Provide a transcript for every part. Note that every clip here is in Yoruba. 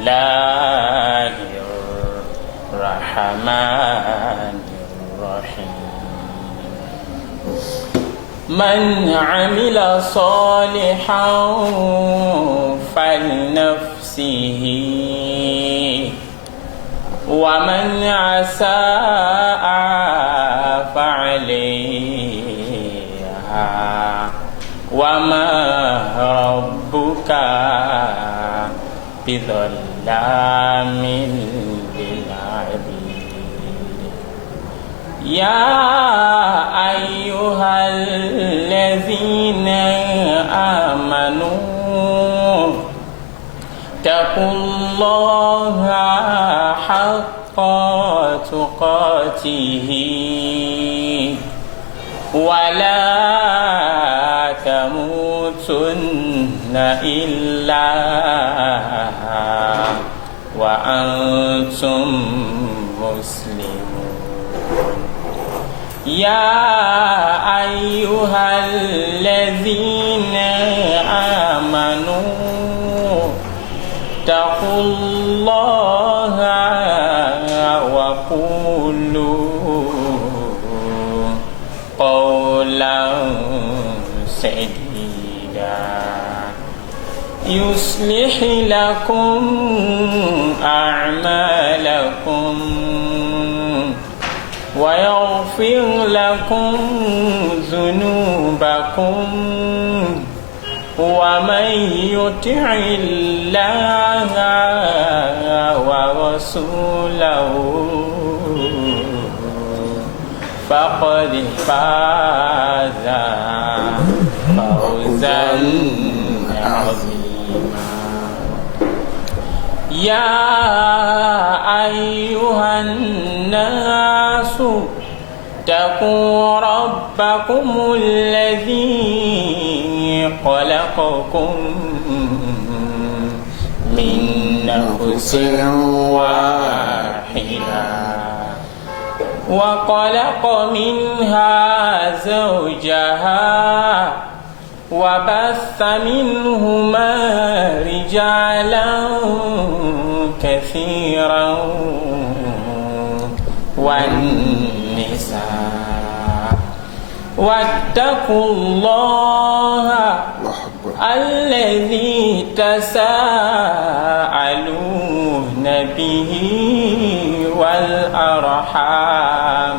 الله الرحمن الرحيم من عمل صالحا فلنفسه ومن أساء فعليها وما ربك بظلام للعبيد يا أيها الذين آمنوا اتقوا الله حق تقاته ولا تموتن إلا وأنتم مسلمون يا أيها الذين آمنوا اتقوا الله وقولوا قولا سديدا يصلح لكم أعمالكم ويغفر لكم ذنوبكم ومن يطع الله ورسوله فقد فاز فوزا عظيما يا أيها الناس اتقوا ربكم الذي خلقكم من نفس واحدة وخلق منها زوجها وبث منهما رجالا كثيرا والنساء واتقوا الله الذي تساءلون به والأرحام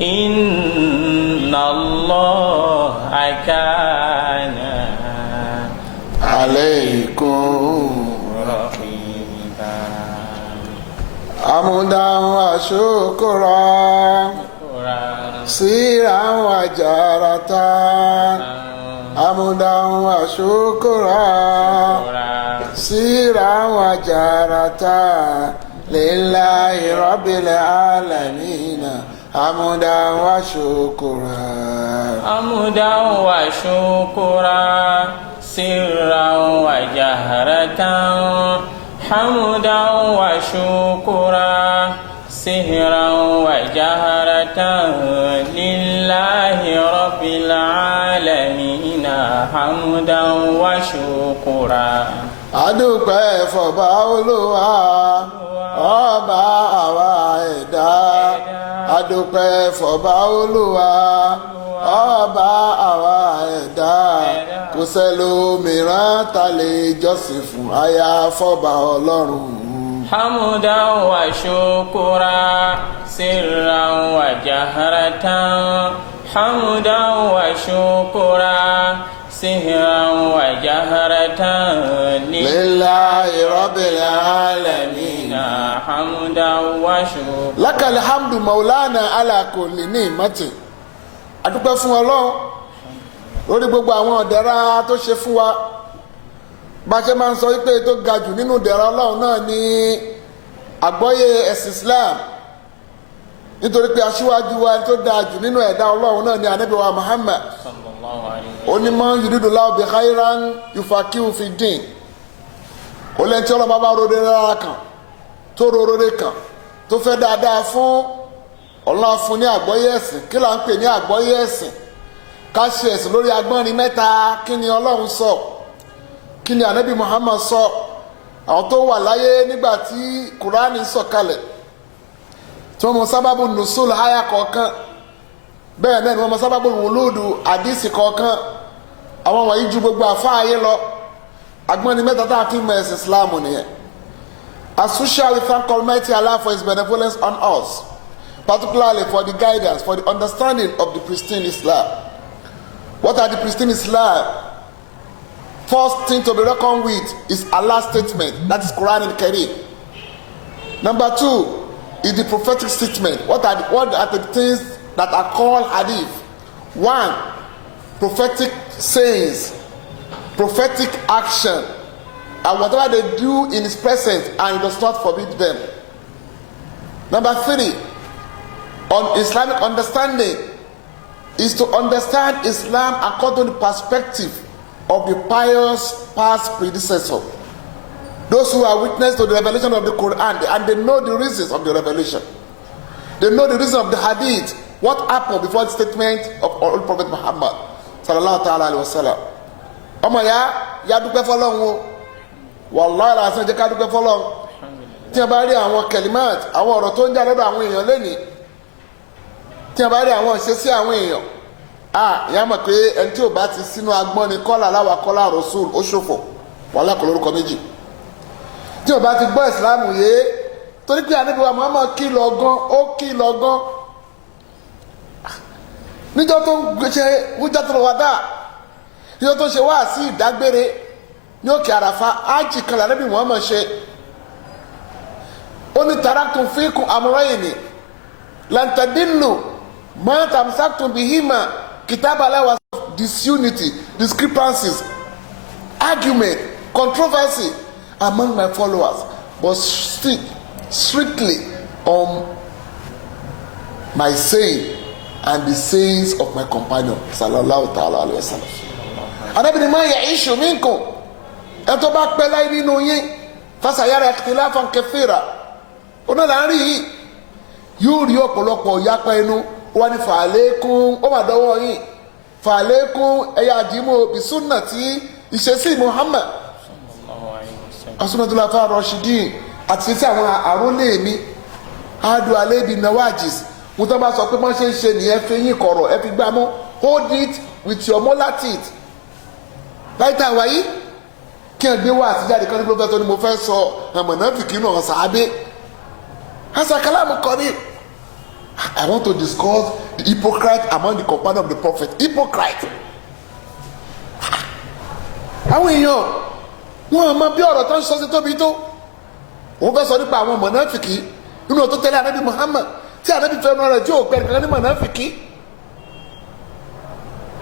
إن الله كان عليكم رقيبا حمدا وشكرا سيرا وجارة حمدا وشكرا سيرا وجارة لله رب العالمين حمدا وشكرا حمدا وشكرا سرا وجهرة حمدا وشكرا سهرا وجهرة لله رب العالمين حمدا وشكرا adúpẹ́ fọba Olúwa ọba àwa ẹ̀dá adúpẹ́ fọba Olúwa ọba àwa ẹ̀dá kò sẹ́lòmíràn tá lè jọ́sìn fún àyàfọ́ba Ọlọ́run. حمدا وشكرا سرا وجهرة حمدا وشكرا سهرا وجهرة لله رب العالمين حمدا وشكرا لك الحمد مولانا على كل نعمة adúpẹ́ fún Ọlọ́run lórí gbogbo àwọn ọ̀dẹ́ra tó ṣe fún wa bá ṣe máa ń sọ wípé tó ga jù nínú ìdẹ̀ra Ọlọ́run náà ní àgbọ́yé ẹ̀sìn Islam nítorí pé aṣíwájú wa tó dáa jù nínú ẹ̀dá Ọlọ́run náà ní Ànábì wa Muhammad onímọ̀ yuridullahu bi khairan yufaqihu fi din ó lẹ́ni tí ọlọ́ba bá rore rárá kan tó rore kan tó fẹ́ dáadáa fún Ọlọ́run fún ní àgbọ́yé ẹ̀sìn kí là ń pè ní àgbọ́yé ẹ̀sìn ká ṣe ẹ̀sìn lórí agbọ́nrin mẹ́ta kí ni Ọlọ́run sọ kí ni Ànábì Muhammad sọ àwọn tó wà láyé nígbà tí kùránì sọ̀kalẹ̀ tí wọ́n mọ sábàbù nùsùl àyà kọ̀ọ̀kan bẹ́ẹ̀ náà ni wọ́n mọ sábàbù wùlúùdù àdìsí kọ̀ọ̀kan àwọn wọ̀nyí ju gbogbo àfáàyè lọ agbọ́n ni mẹ́ta tá a fi mọ ẹ̀sìn Islam nìyẹn. As usual, we thank Almighty Allah for His benevolence on us, particularly for the guidance, for the understanding of the pristine Islam. What are the pristine Islam? First thing to be reckoned with is Allah's statement, that is Quran and Kareem. Number two is the prophetic statement. What are the things that are called hadith? One, prophetic sayings, prophetic action, and whatever they do in His presence, and He does not forbid them. Number three, on Islamic understanding, is to understand Islam according to the perspective of the pious past predecessor, those who are witness to the revelation of the Quran, and they know the reasons of the revelation. They know the reason of the hadith, what happened before the statement of our old Prophet Muhammad sallallahu ta'ala alayhi wa sallam. Ọmọ ya dúpẹ́ fọ́lọ́run o, wallahi lásán jẹ́ ká dúpẹ́ fọ́lọ́run. Tí a bá rí àwọn kẹlímát, àwọn ọ̀rọ̀ tó ń jáde lọ́dọ̀ àwọn èèyàn lẹ́nìí, tí a bá rí àwọn ìṣesí àwọn èèyàn, ìyá mọ̀ pé ẹni tí ò bá ti sínú agbọ́n ni kọ́là láwa kọ́là Rasul ó ṣòfò, wàhálà kò lórúkọ méjì. Tí ò bá ti gbọ́ ìsìlámù yé, torí pé Ànábì wa Muhammad kìlọ̀ gan, ó kìlọ̀ gan. Níjọ́ tó ń ṣe Hujjatul Wada, níjọ́ tó ń ṣe wá sí ìdágbére ní òkè Àràfá, ájì kan l'Ànábì Muhammad ṣe. Ó ní taraktum fikum amrayni lan tadillu ma tamsaktum bihima kitaballahi wa disunity, discrepancies, argument, controversy among my followers, but stick strictly on my saying and the sayings of my companion sallallahu ta'ala alayhi wa sallam. Ànábì ní man ya'ishu minkum, ẹni tó bá pẹ́ láyé nínú yín, fasayara ikhtilafan kathira, ó náà là ń rí yìí, yóò rí ọ̀pọ̀lọpọ̀ yapa ẹnu. Wọ́n ní fàálẹ́kùn, ó mà dọ́wọ́ yín, fàálẹ́kùn ẹ̀yà àdìmọ́ bisunna tí ìṣesí Muhammad asúnàtúlá fáwọn rọṣídìn àti ìṣesí àwọn àrólé mi adu alebi nawajis. Mo tán bá sọ pé wọ́n ṣe ń ṣe nìyẹn fi yín kọ̀rọ̀ ẹ fi gbá mọ́, hold it with your molar teeth. Báyìí tá a wáyé kí ẹ gbé wá àtijáde kan ní pírọfẹ́tọ̀ ni mo fẹ́ sọ àmọ̀nàfìkì náà sàábé asàkálàmù kọ́ni. I want to discuss the hypocrite among the companions of the prophet. Hypocrite. Àwọn èèyàn wọn mọ bí ọ̀rọ̀ tó ń sọ sí tóbi tó. Wọ́n fẹ́ sọ nípa àwọn mọ̀nàfìkì nínú ọ̀tún tẹ́lẹ̀ Ànábì Muhammad tí Ànábì fẹ́ rán rẹ̀ tí ò pẹ́ nìkan ní mọ̀nàfìkì.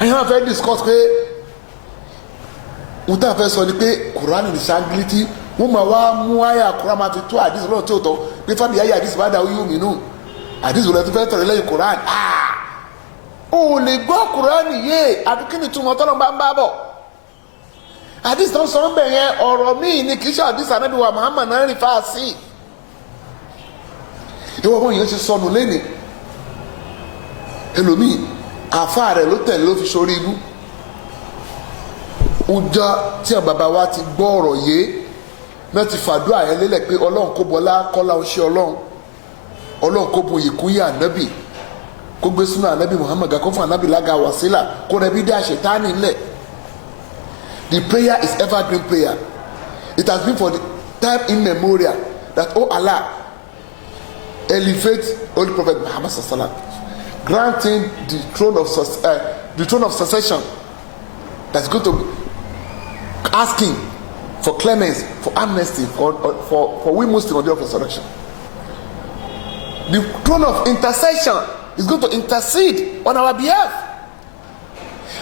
Ẹ̀yìn wọn fẹ́ discuss pé wọ́n tẹ́ fẹ́ sọ ni pé Kùránì ní ṣáńgílítì wọ́n máa wá mú àyà Kùránì máa fi tó àdìsí lọ́nà tí ò tọ́ pé fábíyá àyà àdìsí bá dà ó yóò mí nù. Àdìsí wọlé tó fẹ́ tọ̀rọ̀ lẹ́yìn Quran. O lè gbọ́ Quran yé àbí kí ni túmọ̀ tọ́lọ́ bá ń bá bọ̀. Àdìsí tó ń sọ ń bẹ̀ yẹn ọ̀rọ̀ míì ni kì í ṣe àdìsí Ànábì wa Muhammad náà rí fáàsì. Ìwọ ọmọ yẹn ti sọnù lẹ́nìí. Ẹlòmíì àáfàá rẹ̀ ló tẹ̀lé ló fi sórí ibú. Ó já tí àwọn bàbá wa ti gbọ́ ọ̀rọ̀ yé náà ti fàdúrà yẹn lélẹ̀ pé Ọlọ́run kó bọlá kọ́lá ń ṣe Ọlọ́run kó bu ìkúnyé ànábì kó gbé sínú ànábì Muhammad kó fún ànábì lága wàsílà kó rẹ bí dé àṣetánì ńlẹ̀. The prayer is evergreen prayer. It has been for the time immemorial that oh Allah elevate Holy Prophet Muhammad sallallahu alaihi wasallam, granting the throne of succession that's going to be asking for clemency, for amnesty, for we Muslims on the day of resurrection. The throne of intercession is going to intercede on our behalf,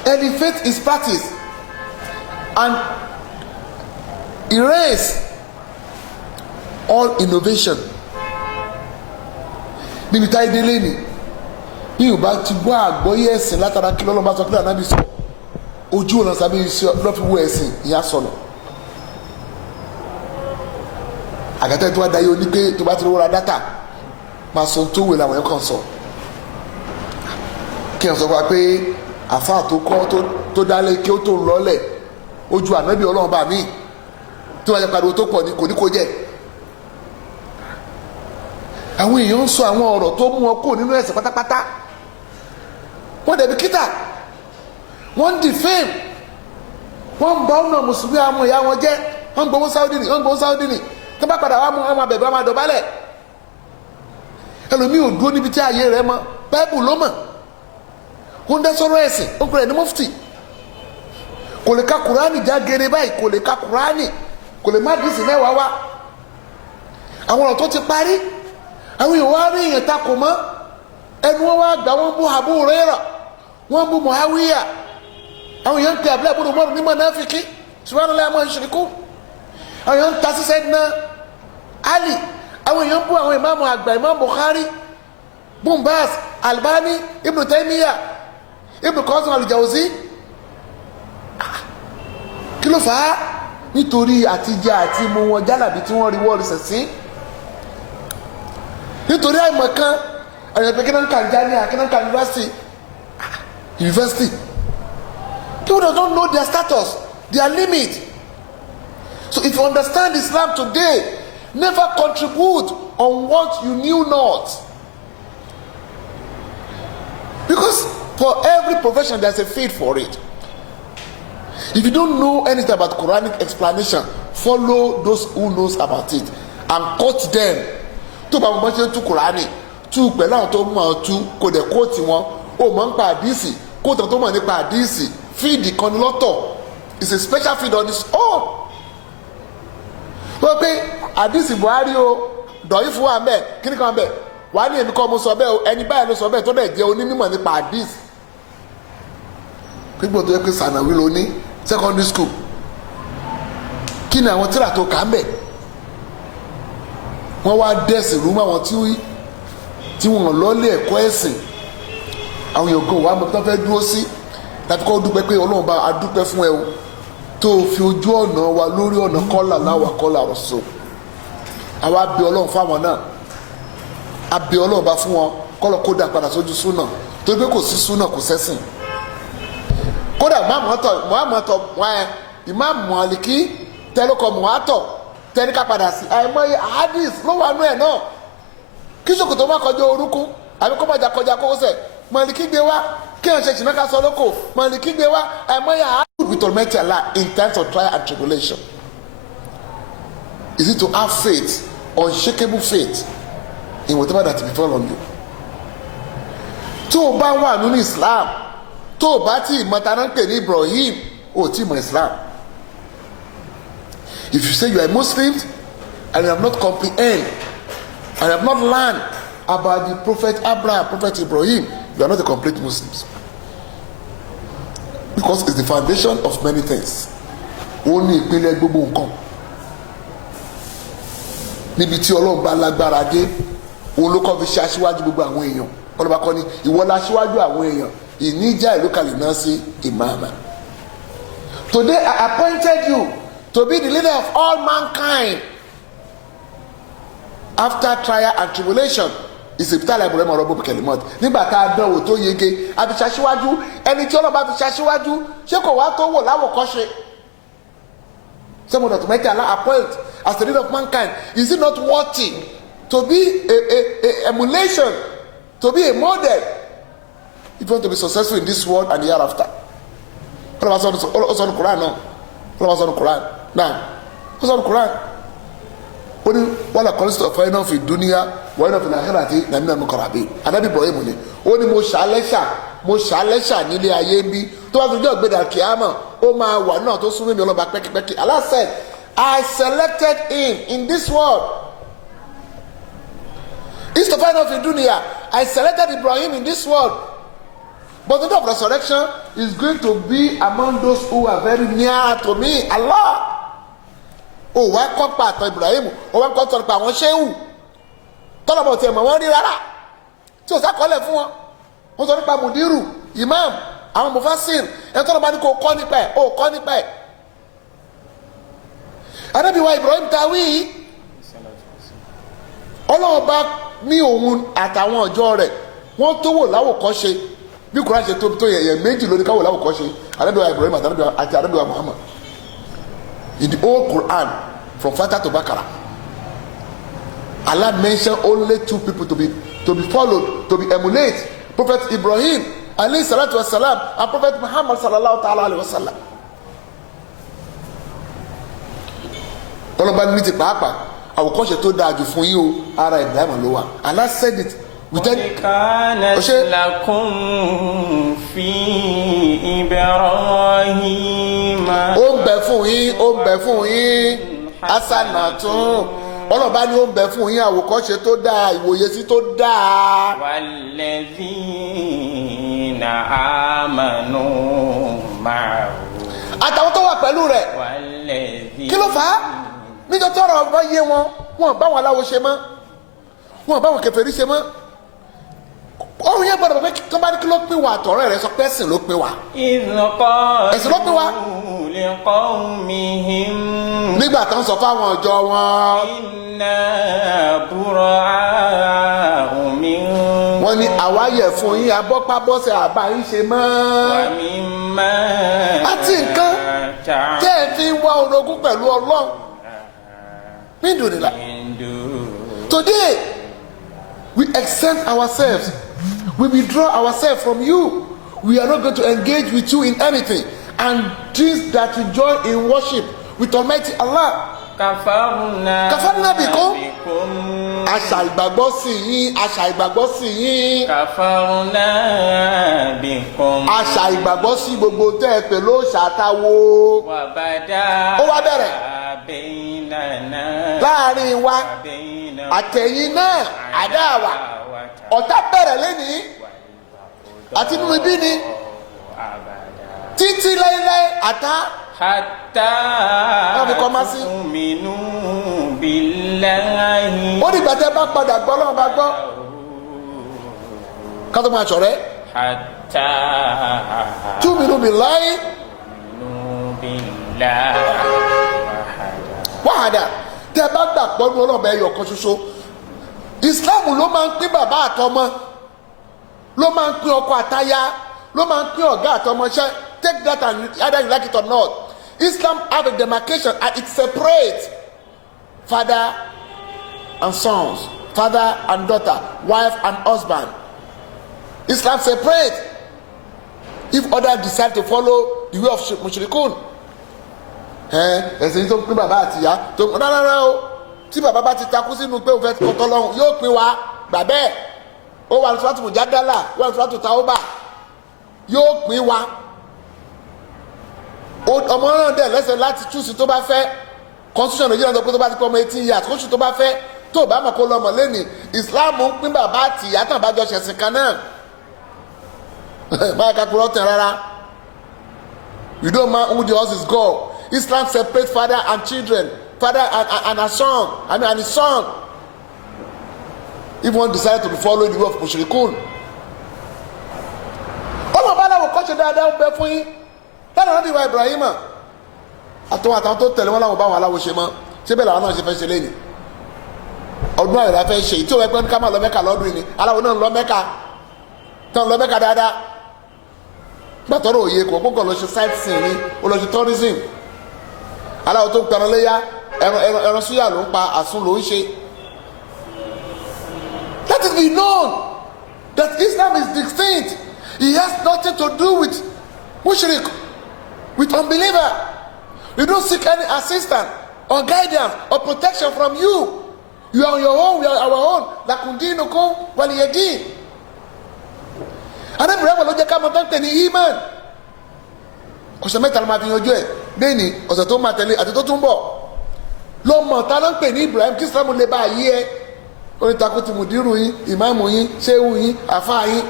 elevate his practice, and erase all innovation. Níbi táyé délé ni bí Yorùbá ti gbọ́ àgbọ́yé ẹ̀sìn látara kí lọ́lọ́ bá sọ kí lọ́nà bí sọ ojú ọ̀nà sábẹ́ iṣẹ́ lọ́fi wọ ẹ̀sìn ìyá sọnù. Àgàtà tó wá dayé oní pé tó bá ti rọra dátà máa sọ tó wè làwọn yẹn kàn sọ kí ẹ sọ fún wa pé àfáà tó kọ́ tó dálé kí ó tó ń lọ́lẹ̀ ojú ànábì Ọlọ́run bá mi tí wọ́n yẹ pariwo tó pọ̀ ní kò ní kó jẹ́. àwọn èèyàn ń sọ àwọn ọ̀rọ̀ tó mú wọn kó nínú ẹ̀sìn pátápátá. wọ́n dẹ̀bi kíta wọ́n ń defame wọ́n ń bá ọ̀nà mùsùlùmí àwọn ìyá wọn jẹ́ wọ́n ń gbowó Saudi ni tó bá padà wá mú ọmọ abẹ̀bẹ̀ ọmọ àdọ̀bálẹ̀. ẹlòmíì ò dúró níbi tí ààyè rẹ̀ mọ́ báíbù ló mọ̀ ó ń dá sọ́rọ̀ ẹ̀sìn ó ń pè é ní mufti kò lè ka kùránì já gere báyìí kò lè ka kùránì kò lè má dìísì mẹ́wàá wá àwọn ọ̀rọ̀ tó ti parí àwọn èèyàn wá rí èèyàn takò mọ́ ẹnu wọn wá gbà wọn bú Abu Hurairah wọn bú Muawiya àwọn èèyàn ń pè abúlé àbúrò mọ́rùn ní mọ̀náfíkì subhanallahi amma yushrikun àwọn èèyàn ń ta sí Sayyidina Ali àwọn èèyàn ń bú àwọn ìmáàmù àgbà Imam Bukhari Ibn Baz Albani Ibn Taymiyyah Ibn Qasim al-Jawzi kí ló fà á nítorí àtijọ́ àti mu wọn jálàbí tí wọ́n rí wọ́ọ̀rì sẹ̀sìn nítorí àìmọ̀ kan àyàn pé kí náà ń kà ní jamiu kí náà ń kà ní university people don't know their status their limit. So if you understand Islam today, never contribute on what you knew not, because for every profession there's a field for it. If you don't know anything about Quranic explanation, follow those who knows about it and quote them. Tó bá wọn ṣe tú Qurani tú pẹ̀lú àwọn tó mọ̀ tú kò dẹ̀ quote wọn ó mọ̀ nípa àdìsí quote tó mọ̀ nípa àdìsí feed kan lọ́tọ̀ is a special feed on its own. Wọ́n pé àdìsí Buhari o dọ̀yìn fún wa mẹ́ kíní kan bẹ̀ wàá ní èmi kọ́ mo sọ bẹ́ẹ̀ o ẹni báyìí ló sọ bẹ́ẹ̀ tó dẹ̀ jẹ́ onímọ̀ nípa àdìsí. Pípọ̀ tó yẹ pé sànàwí ló ní secondary school kí ni àwọn tíra tó kà ń bẹ̀ wọ́n wá dẹ́sì rú mọ́ àwọn tí wọ́n lọ́lé ẹ̀kọ́ ẹ̀sìn àwọn èèyàn gan wà mọ́ tó fẹ́ dúró sí láti kọ́ dúpẹ́ pé Ọlọ́run bá a dúpẹ́ fún ẹ o tó fi ojú ọ̀nà wa lórí ọ̀nà kọ́là láwà kọ́là rọ̀ṣọ́ àwa bẹ̀ Ọlọ́run fáwọn náà a bẹ̀ Ọlọ́run bá fún wọn kọ́lọ̀ kó dà padà sójú súnà tó gbé kò sí súnà kò sẹ́sìn kódà mọ́àmọ́tọ̀ Imam Maliki tẹ́lókọ̀ mọ́àtọ̀ tẹ́ríkà padà sí àìmọye hadith ló wà nú ẹ̀ náà kí ṣòkòtò má kọjá orúnkún àbí kó má jà kọjá kókósẹ̀ Maliki gbé wá kí ẹ̀ ṣe ṣìnà ká sọ lóko Maliki gbé wá àìmọye hadith with torment Allah in times of trial and tribulation. Is it to have faith, unshakable faith in whatever that befall on you? tó o bá wà nínú Islam tó o bá tí ìmọ̀tara ń pè ní Ibrahim o tí mọ̀ Islam. If you say you are a Muslim and you have not comprehend and you have not learned about the Prophet Abraham, Prophet Ibrahim, you are not a complete Muslim. Because it's the foundation of many things. Ó ní ìpínlẹ̀ gbogbo nǹkan. Níbi tí Ọlọ́run bá lágbára dé, òun ló kọ́ fi ṣe aṣíwájú gbogbo àwọn èèyàn. Ọlọ́ba kọ́ ni ìwọ la aṣíwájú àwọn èèyàn. Ìníjà ìlú kalẹ̀ náà sí ìmáàmà. Today I appointed you to be the leader of all mankind. After trial and tribulation, ìsèpítàlà Ibrahim ọ̀rọ̀bù kẹlẹ́mọ́t. Nígbà tá a dánwò tó yege, a fi ṣaṣíwájú. Ẹni tí Ọlọ́ba fi ṣaṣíwájú, ṣé kò wá tó wò láwòkọ́ṣe? Someone that might Allah appoint as the leader of mankind, is it not worthy to be a emulation, to be a model, if you want to be successful in this world and the hereafter? Also on the Quran, no? Also on the Quran. Now, also on the Quran. Only one of the of final fi dunya, one of the akhirati, na mina mukarabi. Anabi Ibrahim ni. Only mo shalesha nílé ayé bí. Tó bá fi jọ́ gbéra kíámà, ó máa wà náà tó súnmọ́ mi Ọlọ́ba pẹ́kipẹ́ki. Allah said, I selected him in this world. Instead of final fi dunya, I selected Ibrahim in this world. But the day of resurrection is going to be among those who are very near to me. Allah. Ó wá kọ́ pa àtọ̀ Ibrahim, ó wá kọ́ tọrọ pa àwọn ṣéwù. Tọ́lọ̀bọ̀ tí ẹ̀mọ̀ wọ́n rí rárá. Tí ò sákọ́lẹ̀ fún wọn. Wọ́n sọ nípa Mudiru, Imam, àwọn Mufassir. Ẹni tọ́lọ̀ bá ní kó kọ́ nípa ẹ̀, ó kọ́ nípa ẹ̀. Ànábì wa Ibrahim tawí. Ọlọ́run bá ní òun àtàwọn ọjọ́ rẹ̀. Wọ́n tó wò láwòkọ́ṣe. Bí Kùránì ṣe tóbi tó yẹ̀yẹ̀ méjì lórí káwò láwòkọ́ṣe. Ànábì wa Ibrahim àti Ànábì wa Muhammad. In the old Quran, from Fatiha to Bakara. Allah mentioned only two people to be followed, to be emulated: Prophet Ibrahim alayhi salatu wasalam and Prophet Muhammad sallallahu ta'ala alayhi wasallam. Ọlọ́ba ní ti pàápàá àwòkọ́ṣe tó dáa jù fún yín o ara Ibrahim ló wà. Allah said it. كانت لكم في إبراهيم ó ń bẹ fún yín hasanatun. Ọlọ́ba ní ó ń bẹ fún yín àwòkọ́ṣe tó dáa, ìwòye sí tó dáa. والذين آمنوا معه àtàwọn tó wà pẹ̀lú rẹ̀. Kí ló fà á? Níjọ́ tọ́rọ̀ ọba yé wọn bá wọn aláwo ṣe mọ́, wọn bá wọn kèfèrí ṣe mọ́. Ọ̀run yẹn gbọ́dọ̀ pé tó bá ní kí ló pín wa àtọ̀rẹ́ rẹ̀ sọ pé ẹ̀sìn ló pín wa. إذ قالوا ẹ̀sìn ló pín wa. لقومهم Nígbà tó ń sọ fáwọn ọjọ́ wọn. إنا براء منكم Wọ́n ní àwa yẹ̀ fún yín abọ́pábọ́sẹ̀ àbá yín ṣe mọ́. ومما Àti nǹkan tẹ́ ẹ fi ń wá orogún pẹ̀lú Ọlọ́run. Nídùnnìlá. Today we exempt ourselves, we withdraw ourselves from you. We are not going to engage with you in anything, and things that you join in worship with Almighty Allah. كفرنا بكم. Àṣà ìgbàgbọ́ sí yín. كفرنا بكم Àṣà ìgbàgbọ́ sí gbogbo tẹ́ ẹ pè ló ṣàtàwó. وبدا Ó wá bẹ̀rẹ̀ بيننا láàrin wa àtẹ̀yìn náà àdáàwà. Ọ̀tá bẹ̀rẹ̀ lẹ́nìí àti nínú ibi ni títí láéláé àtá. حتى تؤمنوا بالله Ó dìgbà tẹ́ bá padà gbọ́ lọ́wọ́ bá gbọ́ ká tó máa ṣọ̀rẹ́. حتى Tu'minu billahi تؤمنوا بالله wahada. Tẹ́ bá gbà pọ̀ ní ọlọ́ọ̀bẹ ẹyọ kan ṣoṣo. Islam ló máa ń pín bàbá àtọmọ, ló máa ń pín ọkọ àtaya, ló máa ń pín ọ̀gá àtọmọṣẹ́. Take that and either you like it or not. Islam have a demarcation and it separates father and sons, father and daughter, wife and husband. Islam separates. If others decide to follow the way of mushrikun, ẹ̀sìn tó ń pín bàbá àtìyá tó ń rárá o, tí bàbá bá ti takú sínú pé òun fẹ́ kọ́tọ́ lọ́hùn yóò pín wa gbà bẹ́ẹ̀. Ó wà ní Suratu Mujadala, ó wà ní Suratu Tawba, yóò pín wa. Ọmọ náà dẹ̀ lẹ́sẹ̀ láti túùsì tó bá fẹ́. Constitution Nàìjíríà sọ pé tó bá ti pọ̀ ọmọ 18 years kóṣù tó bá fẹ́ tó bá mọ̀ kó lọ́mọ lẹ́nìí. Islam ń pín bàbá àti ìyá tàn bá jọ ṣẹ̀sìn kan náà. Báyìí ká kúrò tẹ̀ rárá. You don't mind who the house is God. Islam separates father and children, father and a son, and his son. If one decides to be following the way of mushrikun. Ọmọ bá láwọn kọ́ṣe dáadáa ń bẹ fún yín. Tẹ́lẹ̀ náà bí wa Ibrahim àtàwọn tó tẹ̀lé wọn láwọn bá wọn aláwo ṣe mọ́ ṣé bẹ́ẹ̀ làwọn náà ṣe fẹ́ ṣe lẹ́nu ọdún àyẹ̀rẹ́ fẹ́ ṣe tí ó wẹ́ pẹ́ ká máa lọ Mẹ́kà lọ́dún yìí ni aláwo náà ń lọ Mẹ́kà tán lọ Mẹ́kà dáadáa gbàtọ́rọ̀ òye kò gbọ́ngàn lọ ṣe sightseeing ni ó lọ ṣe tourism aláwo tó ń pẹran léyà ẹran súyà ló ń pa àsun ló ń ṣe. Let it be known that Islam is distinct. It has nothing to do with mushrik, with unbeliever. We don't seek any assistance or guidance or protection from you. You are on your own, we are our own. Lakum dinukum waliyadin. Ànábì Ibrahim ló jẹ́ ká mọ̀ tán pè ní iman. Ọ̀sẹ̀ mẹ́ta ló máa fi yanjú ẹ̀ lẹ́ni ọ̀sẹ̀ tó máa tẹ̀lé àti tó tún bọ̀. Ló mọ̀ tá ló ń pè ní Ibrahim kí Islam lè bá yí ẹ. Orí takò ti mùdírù yín, ìmáàmù yín, ṣéwù yín, àfáà yín.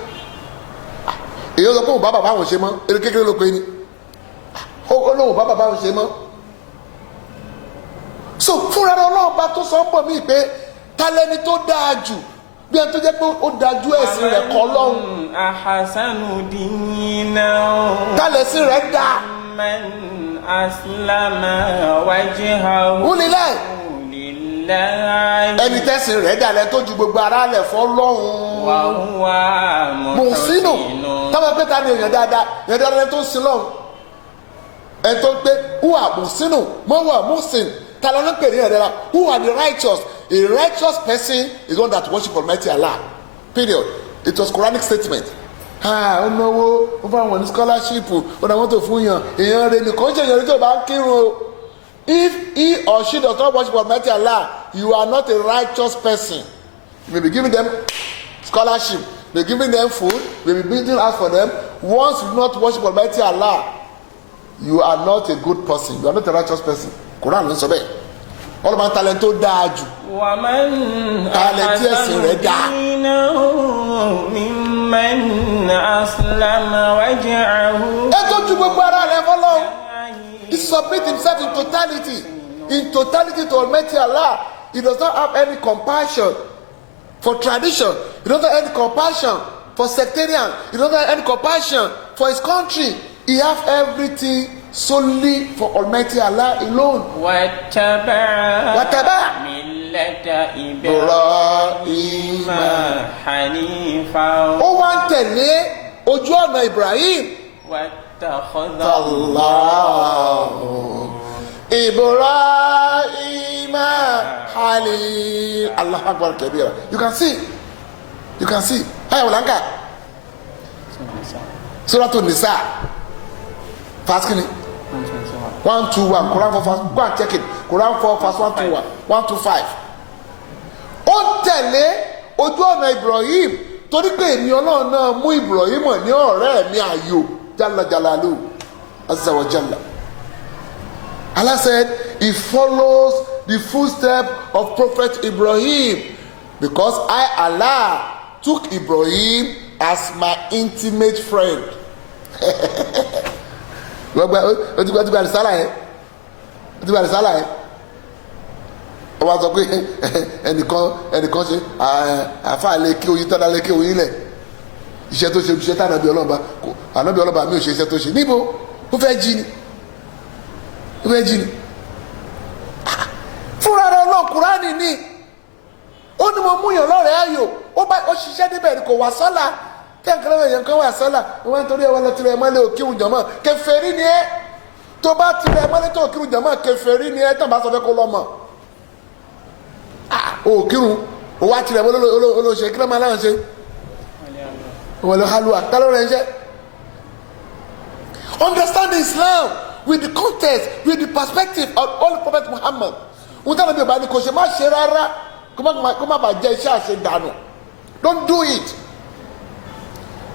Èyí ó sọ pé òun bá bàbá àwọn ṣe mọ́, eré kékeré ló pe ni. Ó lóun bá bàbá àwọn ṣe mọ́. So fúnra Ọlọ́run bá tó sọ ń bọ̀ mí pé tálẹ́ni tó dáa jù bí ẹni tó jẹ́ pé ó dájú ẹ̀sìn rẹ̀ kọ́ lọ́hùn. ahasanu dinan. tálẹ̀sìn rẹ̀ dáa. man aslama wajhahu lillahi. lillahi. ẹni tẹ́sìn rẹ̀ dà lẹ́ tó ju gbogbo ara lẹ̀ fọ́ lọ́hùn. wa huwa mùsínù táwọn pé ta ni èèyàn dáadáa èèyàn dáadáa tó ń sin lọ́hùn. ẹni tó ń pé wúwà mùsínù mọ́wà mùsìn Who are the righteous? A righteous person is one that worship Almighty Allah. Period. It was Quranic statement. Ó náwó ó fún àwọn ní scholarship ó náà wọ́n tó fún yàn èèyàn rẹ̀ nìkan ṣe èèyàn tó bá ń kírun o. If he or she does not worship Almighty Allah, you are not a righteous person. You may be giving them scholarship, may be giving them food, may be building house for them. Once you do not worship Almighty Allah, you are not a good person. You are not a righteous person. Quran ló ń sọ bẹ́ẹ̀. All about talent tó dáa jù. Talent tí ẹ̀sìn rẹ̀ dáa. Ètò ju gbogbo ara rẹ̀ fọlọ́. He submits himself in totality to Almighty Allah. He does not have any compassion for tradition. He doesn't have any compassion for sectarian. He doesn't have any compassion for his country. He has everything solely for Almighty Allah alone. وَاتَّبَعَ مِلَّةَ إِبْرَاهِيمَ حَنِيفًا. Ó wá ń tẹ̀lé ojú ọ̀nà Ibrahim. وَاتَّخَذَ Allahu Ibrahim Halil. Allahu Akbar kabira. You can see. Hey, Olanka. Surah An-Nisa. Verse 121. Quran 4 verse. Go and check it. Quran 4 verse 121. 125. Ó tẹ̀lé ojú ọ̀nà Ibrahim torí pé èmi Ọlọ́run náà mú Ibrahim ní ọ̀rẹ́ mi àyò Jalla Jalalu Azza wa Jalla. Allah said he follows the footsteps of Prophet Ibrahim because I, Allah, took Ibrahim as my intimate friend. Ó ti gba àdìsálà yẹn. Ó wá sọ pé ẹnìkan ṣe àáfàá lè kí oyin tọ́lá lè kí oyin lẹ̀. Iṣẹ́ tó ṣe iṣẹ́ tá ànábì ọlọ́ba mi ò ṣe iṣẹ́ tó ṣe. Níbo? Ó fẹ́ jí ni. Fúnra rẹ̀ náà Kùránì ni. Ó ní mo mú yàn lọ́rẹ̀ẹ́ ayò. Ó ṣiṣẹ́ níbẹ̀ ni kò wá sọ́la. Kẹ́kẹ́rẹ́ èèyàn kan wà sọ́la. Wọ́n ń torí ẹ̀wọ́n lọ tirẹ̀ mọ́lẹ̀ òkírun jọ̀mọ́. Kèfèrí ni ẹ́. Tó bá tirẹ̀ mọ́lẹ̀ tó òkírun jọ̀mọ́ kèfèrí ni ẹ́ tán bá sọ fẹ́ kó lọ mọ̀. Òkírun ó wá tirẹ̀ mọ́lẹ̀ olóṣè kí ló máa náà ṣe. Wọ́n lọ halluwa kálọ́ rẹ̀ ń ṣe. Understand Islam with the context, with the perspective of all Prophet Muhammad. Wọ́n tẹ́lẹ̀ bí ọba ní kò ṣe má ṣe rárá kó má bàa jẹ́ iṣẹ́ àṣedànù. Don't do it.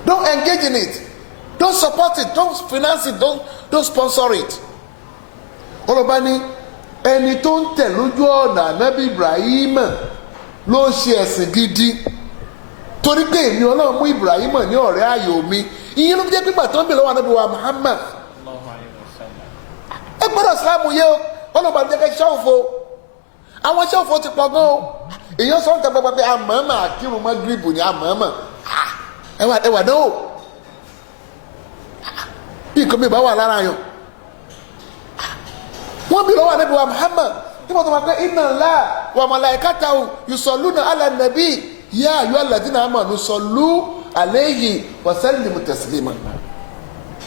Don't engage in it. Don't support it. Don't finance it. Don't sponsor it. Ọlọ́ba ní ẹni tó ń tẹ̀ lójú ọ̀nà Ànábì Ibrahim ló ń ṣe ẹ̀sìn gidi. Torí pé èmi Ọlọ́run mú Ibrahim ní ọ̀rẹ́ ayò mi. Ìyẹn ló fi jẹ́ pípa tó ń bè lọ́wọ́ Ànábì wa Muhammad. Ẹ gbọ́dọ̀ Ìsìlámù yé o. Ọlọ́ba ní jẹ́ kẹ́ ṣọ́ọ̀fọ̀. Àwọn ṣọ́ọ̀fọ̀ ti pọ̀ gan o. Èèyàn sọ ń tẹ pẹpẹ pé àmọ́mọ́ àkírun mọ́ gíríbù ni àmọ́mọ́. Ẹwà náà bí nǹkan mi bá wà lára yàn wọ́n bí lọ́wọ́ Ànábì wa Muhammad tí wọ́n tó máa pẹ́ inna Allaha wa malaikatahu yusalluna ala nabi ya ayyuhal ladhina amanu sallu alayhi wa sallimu taslima.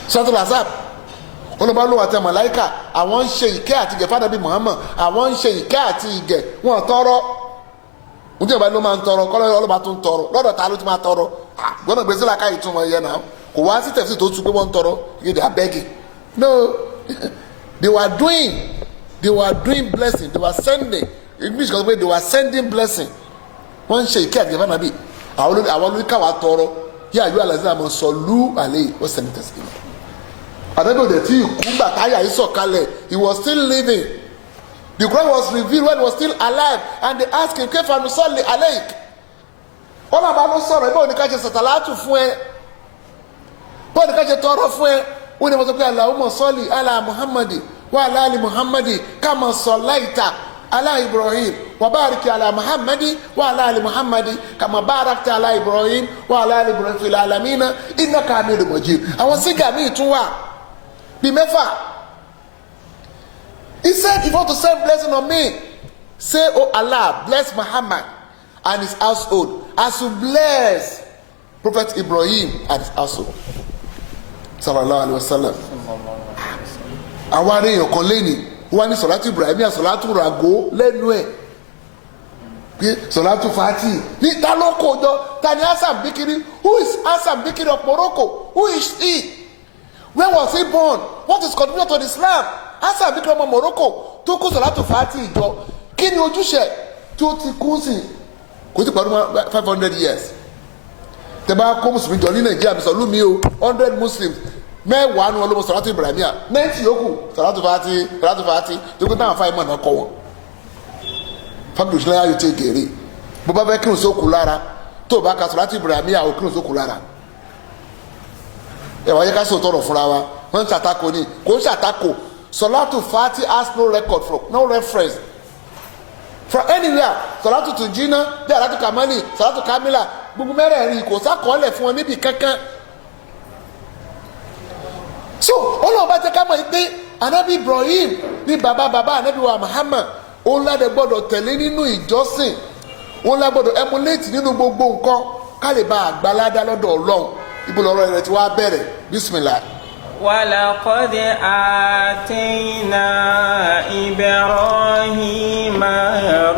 Suratul Ahzab olùbá ló wà tẹ màláìkà àwọn ń ṣe ìkẹ́ àti ìgẹ̀ fún Ànábì Muhammad àwọn ń ṣe ìkẹ́ àti ìgẹ̀ wọn tọrọ oúnjẹ ìbá ló máa ń tọrọ kọ́lọ́ ọlọ́ba tó ń tọrọ lọ́dọ̀ ta ló ti máa tọrọ gbọ́dọ̀ gbèsè làkà ìtumọ̀ yẹn náà kò wá sí tẹ̀sí tó tu pé wọ́n ń tọrọ they are begging no they were doing blessing they were sending English kan pé they were sending blessing wọ́n ń ṣe ìkẹ́ àti ìgẹ̀ fún Ànábì àwọn olóríkàwá tọrọ yíyá yóò àlàzí àmọ́ sọ lú àlẹ́ wọ́n sẹ́ni tẹ̀sí kìlọ̀ Ànábì òde tí ìkú gbà táyà yìí sọ̀kalẹ̀ he was still living. The Quran was revealed when he was still alive, and they asked him, "Kayfa nusalli alayk?" Wọ́n náà bá ló sọ̀rọ̀ ẹ báwo ni ká ṣe sàtàlátù fún ẹ báwo ni ká ṣe tọrọ fún ẹ wọ́n ní wọ́n sọ pé Allahumma salli ala Muhammadi wa ala ali Muhammadi kama sallaita ala Ibrahim wa barik ala Muhammadi wa ala ali Muhammadi kama barakta ala Ibrahim wa ala ali Ibrahim fil alamina innaka hamidun majid. Àwọn sígà míì tún wà bíi mẹ́fà. He said, if you want to send blessing on me, say, oh Allah, bless Muhammad and his household as you bless Prophet Ibrahim and his household. Sallallahu alaihi wasallam. Àwọn aréèyàn kan lẹ́ni wọ́n ní sọ̀látù Ibrahim sọ̀látù ràgó lẹ́nu ẹ̀ pé sọ̀látù Fati ní ta ló kó jọ ta ni Hassan Bikiri? Who is Hassan Bikiri of Morocco? Who is he? When was he born? What is contribution to Islam? Hassan Bikiri ọmọ Morocco tó kó sọ̀látù Fati jọ kí ni ojúṣe tí ó ti kú sí kò tí pàdé 500 years tẹ bá kó mùsùlùmí jọ ní Nàìjíríà bí sọlú mi o 100 Muslims mẹ́wàá ni wọn ló mọ sọ̀látù Ibrahimiyya 90 yòókù sọ̀látù Fati tó kó táwọn afáyín mọ̀ náà kọ́ wọn fábílì òṣèlú ayò tí gèrè bó bá fẹ́ kírun sókù lára tó o bá ka sọ̀látù Ibrahimiyya ò kírun sókù lára ẹ wáyé ká sọ tọrọ fúnra wa wọn ń ṣàtakò ni kò ń ṣàtakò sọ̀látù Fati has no record from no reference from anywhere sọ̀látù Tùjínà dé sọ̀látù Kamali sọ̀látù Kamila gbogbo mẹ́rẹ̀ẹ̀rin kò sákọọ́lẹ̀ fún wọn níbi kankan so Ọlọ́run bá jẹ́ ká mọ̀ pé anabi Ibrahim ní bàbá anabi wa Muhammad òun ládẹ gbọ́dọ̀ tẹ̀lé nínú ìjọsìn òun ládẹ gbọ́dọ̀ emulate nínú gbogbo nǹkan ká lè bá àgbàládá lọ́dọ̀ Ọlọ́run ibo lọ́rọ̀ rẹ̀ ti wá bẹ̀rẹ̀ bismillah. ولقد آتينا إبراهيم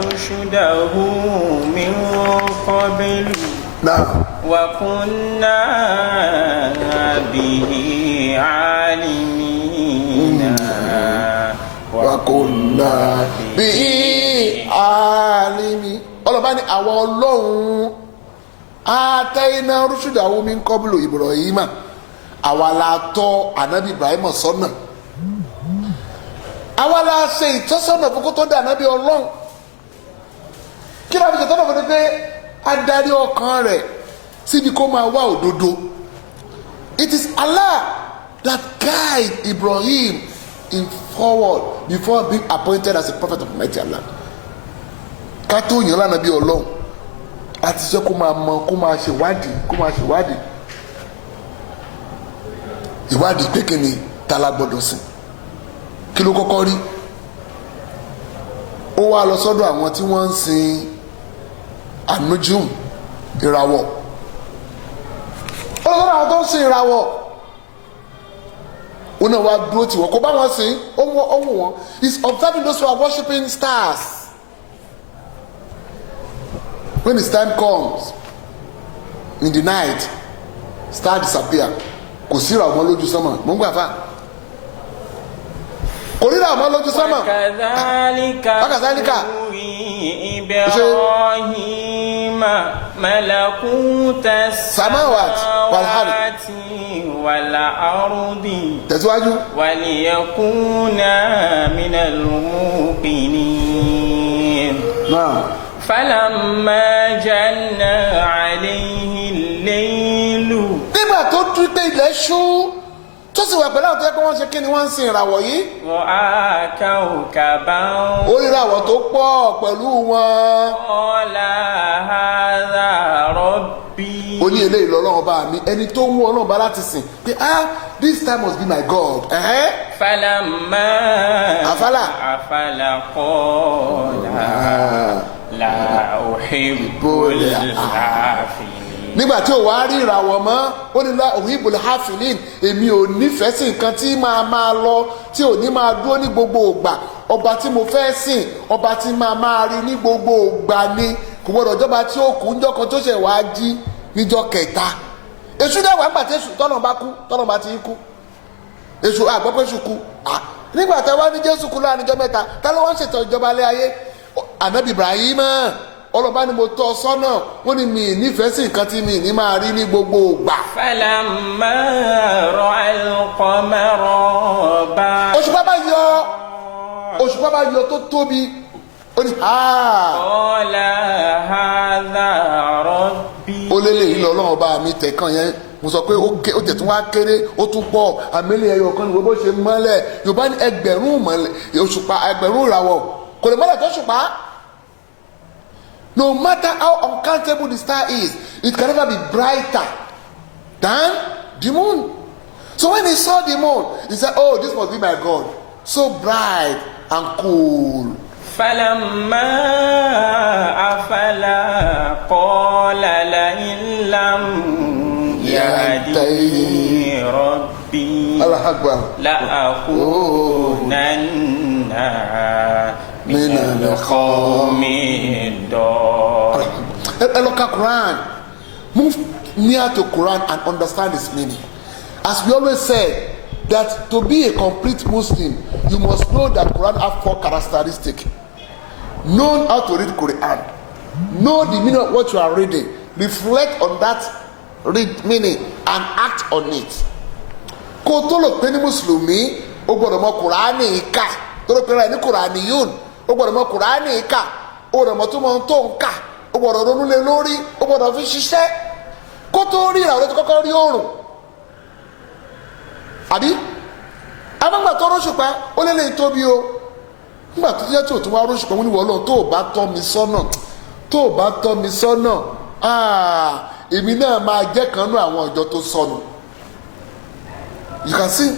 رشده من قبل وكنا به عالمين وكنا به عالمين ọlọ́ba ní àwọn Ọlọ́run àtẹ̀yìnà rúṣùdáwó min qablu Ibrahima àwa la tọ́ ànábì Ibrahima sọ́nà àwa la ṣe ìtọ́sọ́nà fún kó tó dé ànábì Ọlọ́run kí ló fi ṣe tọ́nà fún mi pé adarí ọkàn rẹ̀ síbi kó máa wá òdodo. It is Allah that guide Ibrahim in forward before being appointed as a prophet of Almighty Allah. ká tó yàn lánàá bí Ọlọ́run àti ṣe kó máa mọ kó máa ṣèwádìí ìwádìí pé kí ni ta la gbọ́dọ̀ sìn kí ló kọ́kọ́ rí ó wá lọ sọ́dọ̀ àwọn tí wọ́n ń sin anujum ìràwọ̀ ó lọ sọ́dọ̀ àwọn tó ń sin ìràwọ̀ ó náà wá dúró tì wọ́n kó bá wọn sìn ó wù wọ́n he is observing those who are worshiping stars. When his time comes in the night star disappear kò sí ìràwọ̀ mọ́ lójú sánmà mò ń gbà fà kò rí ìràwọ̀ mọ́ lójú sánmà. wakazalika Ibrahima malakuta samawati wal ardi tẹ̀síwájú waliyakuna minal muqinin. falamma janna alayhi al-laylu. nígbà tó dúró pé ilẹ̀ ṣú tó sì wà pẹ̀lú àwọn tó yẹ kó wọ́n ṣe kí ni wọ́n ń sin ìràwọ̀ yìí. wọ́n á kawkaban. ó rí ìràwọ̀ tó pọ̀ pẹ̀lú wọn. qala hadha rabbi. ó ní eléyìí lọ́lọ́run bá mi ẹni tó ń wú Ọlọ́run bá láti sìn pé this time must be my God. falamma afala qala la uhibbul afilin. nígbà tí ò wá rí ìràwọ̀ mọ́ ó ní la uhibbul afilin èmi ò nífẹ̀ẹ́ sí nǹkan tí máa lọ tí ò ní máa dúró ní gbogbo ògbà ọba tí mo fẹ́ sìn ọba tí máa rí ní gbogbo ògbà ni kò gbọdọ̀ jọba tí ó kú ńjọ́ kan tó ṣẹ̀ wá jí níjọ́ kẹta èṣù dẹ́wà ńgbà tí èṣù tọ́nà bá kú tọ́nà bá ti ń kú èṣù àgbọ̀ pé èṣù kú nígbà tí wọ́n ní Jésù kú láàrin ọjọ́ mẹ́ta tá ló wọ́n ṣètò ìjọba alẹ́ ayé ànábì Ibrahima ọlọ́ba ni mo tọ́ sọ́nà wọ́n ní mi nífẹ̀ẹ́ sí nǹkan tí mi ní máa rí ní gbogbo ìgbà. falamma ra'al qamara bá. òṣùpá bá yọ tó tóbi ó ní qala hadha rabbi. ó lélẹ̀ yìí lọ́lọ́run bá mi tẹ̀kàn yẹn mo sọ pé ó tẹ̀ tún wá kéré ó tún pọ̀ àmìlẹ̀ ẹ̀yọ̀ kan ní gbogbo ṣe mọ́lẹ̀ Yorùbá ní ẹgbẹ̀rún mọ́lẹ̀ òṣùpá ẹgbẹ̀rún ìràwọ̀ kò lè mọ́lẹ̀ tó ṣùpá. No matter how uncountable the star is, it can never be brighter than the moon. So when he saw the moon, he said, "Oh, this must be my God, so bright and cool." falamma afala qala la illam yahdini rabbi Allah akbar la akunanna من القوم الضالين. Look at Quran. Move near to Quran and understand its meaning. As we always said, that to be a complete Muslim, you must know that Quran have 4 characteristics. Know how to read Quran. Know the meaning of what you are reading. Reflect on that meaning and act on it. Kó tó lọ pé ní Mùsùlùmí, ó gbọ́dọ̀ mọ̀ Kùránì kà. Tó lọ pé ra ní Kùránìyún, ó gbọ́dọ̀ mọ̀ Kùránì kà. Ó gbọ́dọ̀ mọ̀ tó mọ̀ tó ń kà. Ó gbọ́dọ̀ ronú lé lórí, ó gbọ́dọ̀ fi ṣiṣẹ́. Kó tó rí ìràwọ̀ tó kọ́kọ́ rí oòrùn. Àbí? Amagba tó róṣùpá, ó lé lè tóbi o. Nígbà tó jẹ́ tí ò tún wá róṣùpá, wọ́n ní wọ́n lọ́n tó ò bá tọ́ mi sọ́nà. Tó ò bá tọ́ mi sọ́nà. Èmi náà máa jẹ́ kan nú àwọn ọjọ́ tó sọnù. You can see,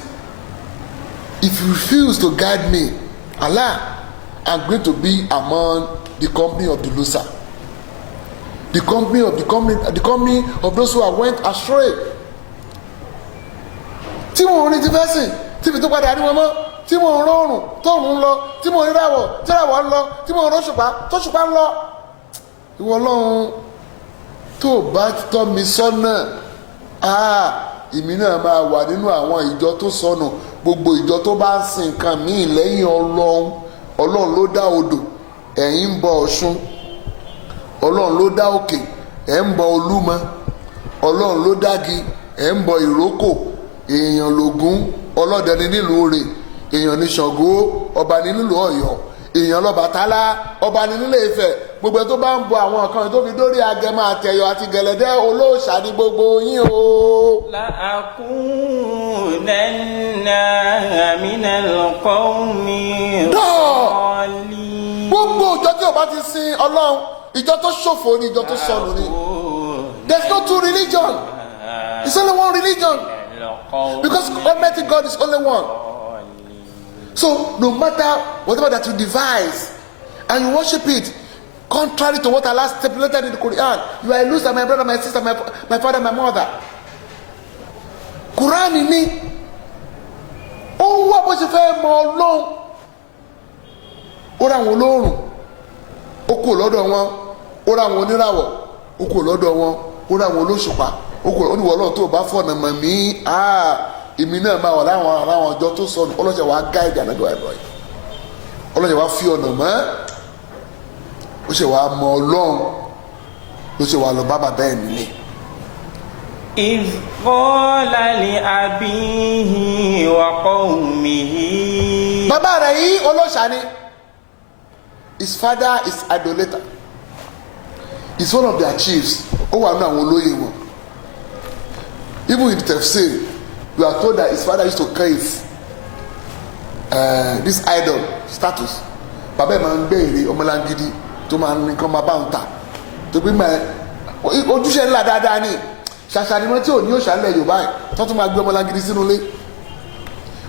if you refuse to guide me, Allah, I'm going to be among the company of the loser. The company of those who went astray. Tí mo rí ti fẹ́ sìn, tí fi tó padà rí wọn mọ́, tí mo rọrùn tó ń lọ, tí mo ríràwọ̀ tí ràwọ̀ ń lọ, tí mo rọ́ṣùpá tó ṣùpá ń lọ. Ìwọ Ọlọ́run tó bá tọ́ mi sọ́nà, èmi náà máa wà nínú àwọn ìjọ tó sọnù. Gbogbo ìjọ tó bá ń sin nǹkan míì lẹ́yìn Ọlọ́run ló dá odò, ẹ̀yin ń bọ Ọ̀ṣun. Ọlọ́run ló dá òkè, ẹ̀ ń bọ Olúmọ. Ọlọ́run ló dági, ẹ̀ ń bọ ìrókò. Èèyàn lògún, ọlọ́dẹ ni nílùú Rẹ̀. Èèyàn ní Ṣàngó, ọba ní nílùú Ọ̀yọ́. Èèyàn l'Ọbàtálá, ọba ní nílé Ifẹ̀. Gbogbo ẹ̀ tó bá ń bọ àwọn nǹkan tó fi dórí Agẹmọ àtẹ̀yọ̀ àti gẹ̀lẹ́dẹ́ olóòṣà ní gbogbo yín o. لأكونن من القوم الضالين. Gbogbo ìjọ tí o bá ti sin Ọlọ́run, ìjọ tó ṣòfò ni ìjọ tó sọnù ni. There's no 2 religions. It's only 1 religion. Because Almighty God is only one. So no matter whatever that you devise and you worship it contrary to what Allah stipulated in the Quran, you are a loser, my brother, my sister, my father, my mother. Quran ni ó wá bó ṣe fẹ́ mọ Ọlọ́run. Ó ra àwọn olóòrùn, ó kò lọ́dọ̀ wọn. Ó ra àwọn oníràwọ̀, ó kò lọ́dọ̀ wọn. Ó ra àwọn olóṣùpá, ó kò ní Ọlọ́run tó bá fọ̀nà mọ̀ mí. Èmi náà máa wà láwọn ọjọ́ tó sọnù. Ọlọ́jà wa gáìdì ànágbà ẹ̀rọ yìí. Ọlọ́jà wa fi ọ̀nà mọ́. Ó ṣe wàá mọ Ọlọ́run. Ló ṣe wàá lọ bá bàbá ẹ̀ nílé. إذ قال لأبيه وقومه. Bàbá rẹ̀ yìí olóṣà ni. His father is idolater. He's one of their chiefs. Ó wà nínú àwọn olóyè wọn. Even in Tafsir, we are told that his father used to crave this idol status. Bàbá ẹ̀ máa ń gbé ère ọmọlángídí tó máa ń ní kán máa bá ń tà. Tó gbé ojúṣe ńlá dáadáa ni. Ṣàṣàrìmọ́ tí ò ní òṣàlẹ̀ Yorùbá ẹ̀ tó tún máa gbé ọmọlángídí sínú ilé.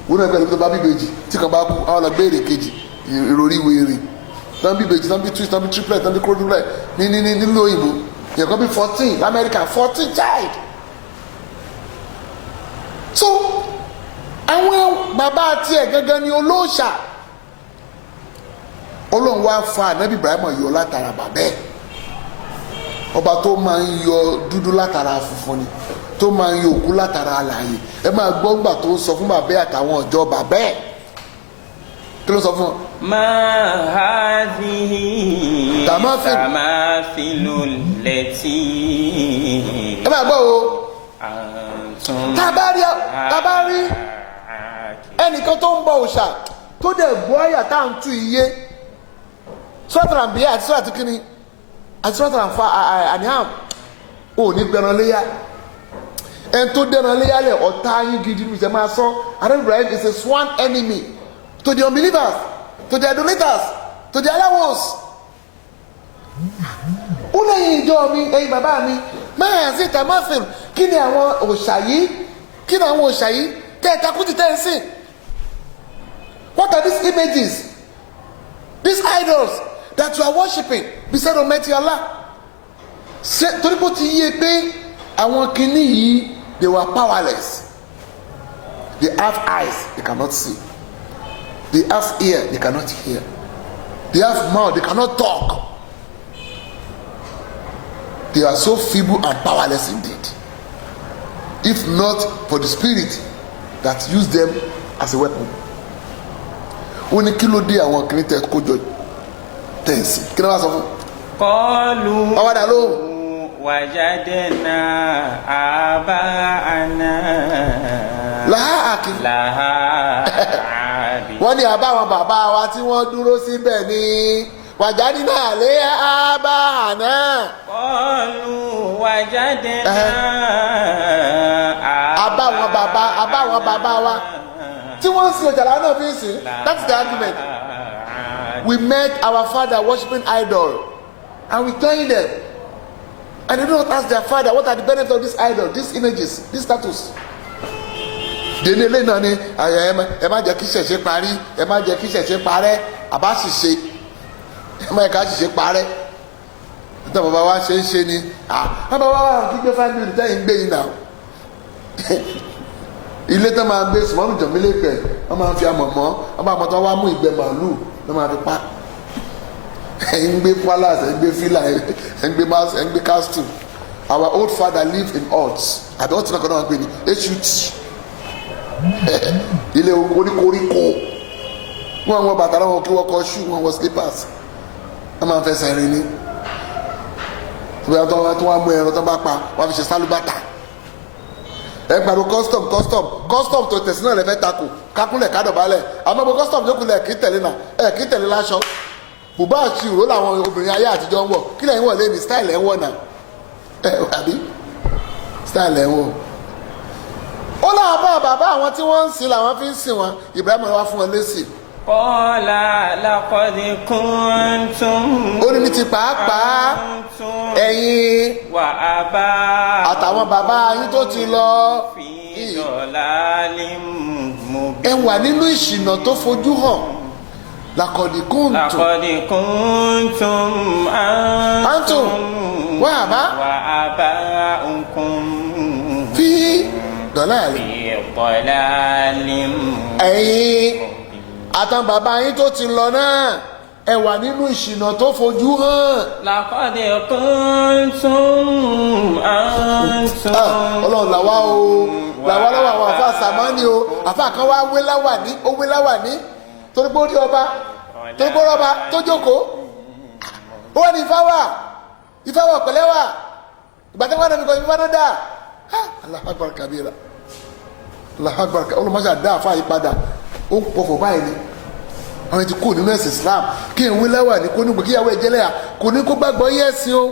Wọ́n náà gbẹ̀lú tó bá bíbejì tí kan bá kú àwọn ọ̀nà gbé ère kejì ìròrí wèrè. Tán bíbejì, tán bí twist, tán bí triplet, tán bí quadruplet nílùú òyìnbó. Yẹn kan bí 14 l'Amẹ́ríkà 14 child. So àwọn bàbá tiẹ̀ gangan ni olóòṣà. Ọlọ́run wá fa ànábì Ibrahim yọ látara bàbá ẹ̀. Ọba tó máa ń yọ dúdú látara funfun ni, tó máa ń yọ òkú látara alààyè. Ẹ máa gbọ́ ńgbà tó sọ fún bàbá ẹ̀ àtàwọn ọjọ́ bàbá ẹ̀. Kí ló sọ fún wọn? ما هذه تماثيل التي ẹ máa gbọ́ o. أنتم Tá a bá rí ẹnìkan tó ń bọ òòṣà tó dẹ̀ gbọ́ àyà tá à ń tú iye Suratul Anbiya àti Suratul kínní àti Suratul An'am ò ní gbẹran léyà. Ẹni tó dẹran léyà lẹ̀ ọ̀tá yín gidi ní ìṣẹ́ máa sọ. Ànábì Ibrahim is a sworn enemy to the unbelievers, to the idolaters, to the alawos. Ó lẹ́yìn ìjọ mi, ẹ̀yin bàbá mi, máa sí tamathil. Kí ni àwọn òòṣà yìí? Kí ni àwọn òòṣà yìí? Tẹ́ ẹ̀ takú ti tẹ́ ẹ̀ sìn. What are these images? These idols that you are worshiping beside Almighty Allah? Torí bó ti yé pé àwọn kìíní yìí, they were powerless. They have eyes, they cannot see. They have ear, they cannot hear. They have mouth, they cannot talk. They are so feeble and powerless indeed. If not for the spirit that used them as a weapon. Ó ní kí ló dé àwọn kìnìún tẹ kójọ tẹ̀sí kí ló bá sọ fún. Qalu ọwọ́ dà ló. wajadna aba'ana laha abid. Wọ́n ní àbá àwọn bàbá wa tí wọ́n dúró síbẹ̀ ní wajadna lé aba'ana. Qalu wajadna àbá àwọn bàbá wa tí wọ́n ń sin ọjà lánàá fi ń sìn. That's the argument. We met our father worshiping idol and we joined them, and they don't ask their father what are the benefits of this idol, these images, this status. Délé náà ni ẹ má jẹ́ kí ṣẹ̀ṣẹ̀ parí, ẹ má jẹ́ kí ṣẹ̀ṣẹ̀ parẹ́, àbá ṣìṣe ẹ má jẹ́ ká ṣìṣe parẹ́. Nítorí bàbá wa ṣe ń ṣe ni bàbá wa kí gbé 5 minutes tẹ́yìn gbé yìí náà. Ilé tó máa gbé sùmọ́nù jọ̀mílẹ̀ pẹ̀ wọ́n máa fi amọ̀ mọ́ wọ́n máa mọ̀ tó wá mú ìgbẹ́ màálù ló máa fi pa. Ẹ̀yin gbé palace, ẹ̀yin gbé fila, ẹ̀yin gbé mass, ẹ̀yin gbé castle. Our old father lived in huts. Àbí ọ̀tún náà kan náà wọ́n pè ní HUT. Ilé oníkoríko. Wọ́n wọ bàtà náà wọ́n kí wọ́n kọ́ shoe, wọ́n wọ slippers. Wọ́n máa ń fẹsẹ̀ rìn ní. Ìgbà tó wọ́n mú ẹran tó bá pa wọ́n fi ṣe sálúbàtà. Ẹ gbàdúrà custom tó tẹ̀sí náà lè fẹ́ takò kákúnlẹ̀ kádọ̀bálẹ̀ àmọ́ bó custom yókù lẹ̀ kí tẹ̀lé náà kí tẹ̀lé láṣọ bùbá àti ìró làwọn obìnrin ayé àtijọ́ ń wọ̀ kí lẹ́yìn wọ̀ lé ní style ẹ̀ ń wọ̀ náà àbí style ẹ̀ ń wọ̀. Ó láwọn bàbá àwọn tí wọ́n ń sìn làwọn fi ń sìn wọn Ibrahim wá fún wọn lésì. Qala laqad kuntum. Ó ní ti pàápàá ẹ̀yin àtàwọn bàbá yín tó ti lọ ẹ wà nínú ìṣìnà tó fojú hàn. Laqad kuntum antum wa aba'ukum fi dalalin. Ẹ̀yin àtàwọn bàbá yín tó ti lọ náà ẹ wà nínú ìṣìnà tó fojú hàn. Laqad kuntum antum. Ọlọ́run làwa o làwa lọ́wọ́ àwọn àfa sàmánì o àfa kan wá wé láwàní torí pé ó rí ọba torí pé ó rọba tó jókòó ó wà ní Ifá wà pẹ̀lẹ́ wà ìgbà tí wọ́n dẹ̀ mi kọ́ Ifá náà dà Allahu Akbar kabira Allahu Akbar olùmọ̀ṣà dá àfa yìí padà ó ń pọ̀fọ̀ báyìí ni àwọn ti kú nínú ẹ̀sìn Islam kí n wí lẹ́wà ní kó ní gbèkíyàwó ẹ̀jẹ̀lẹ́yà kò ní kó gbàgbọ́ yẹ́ ẹ̀sìn o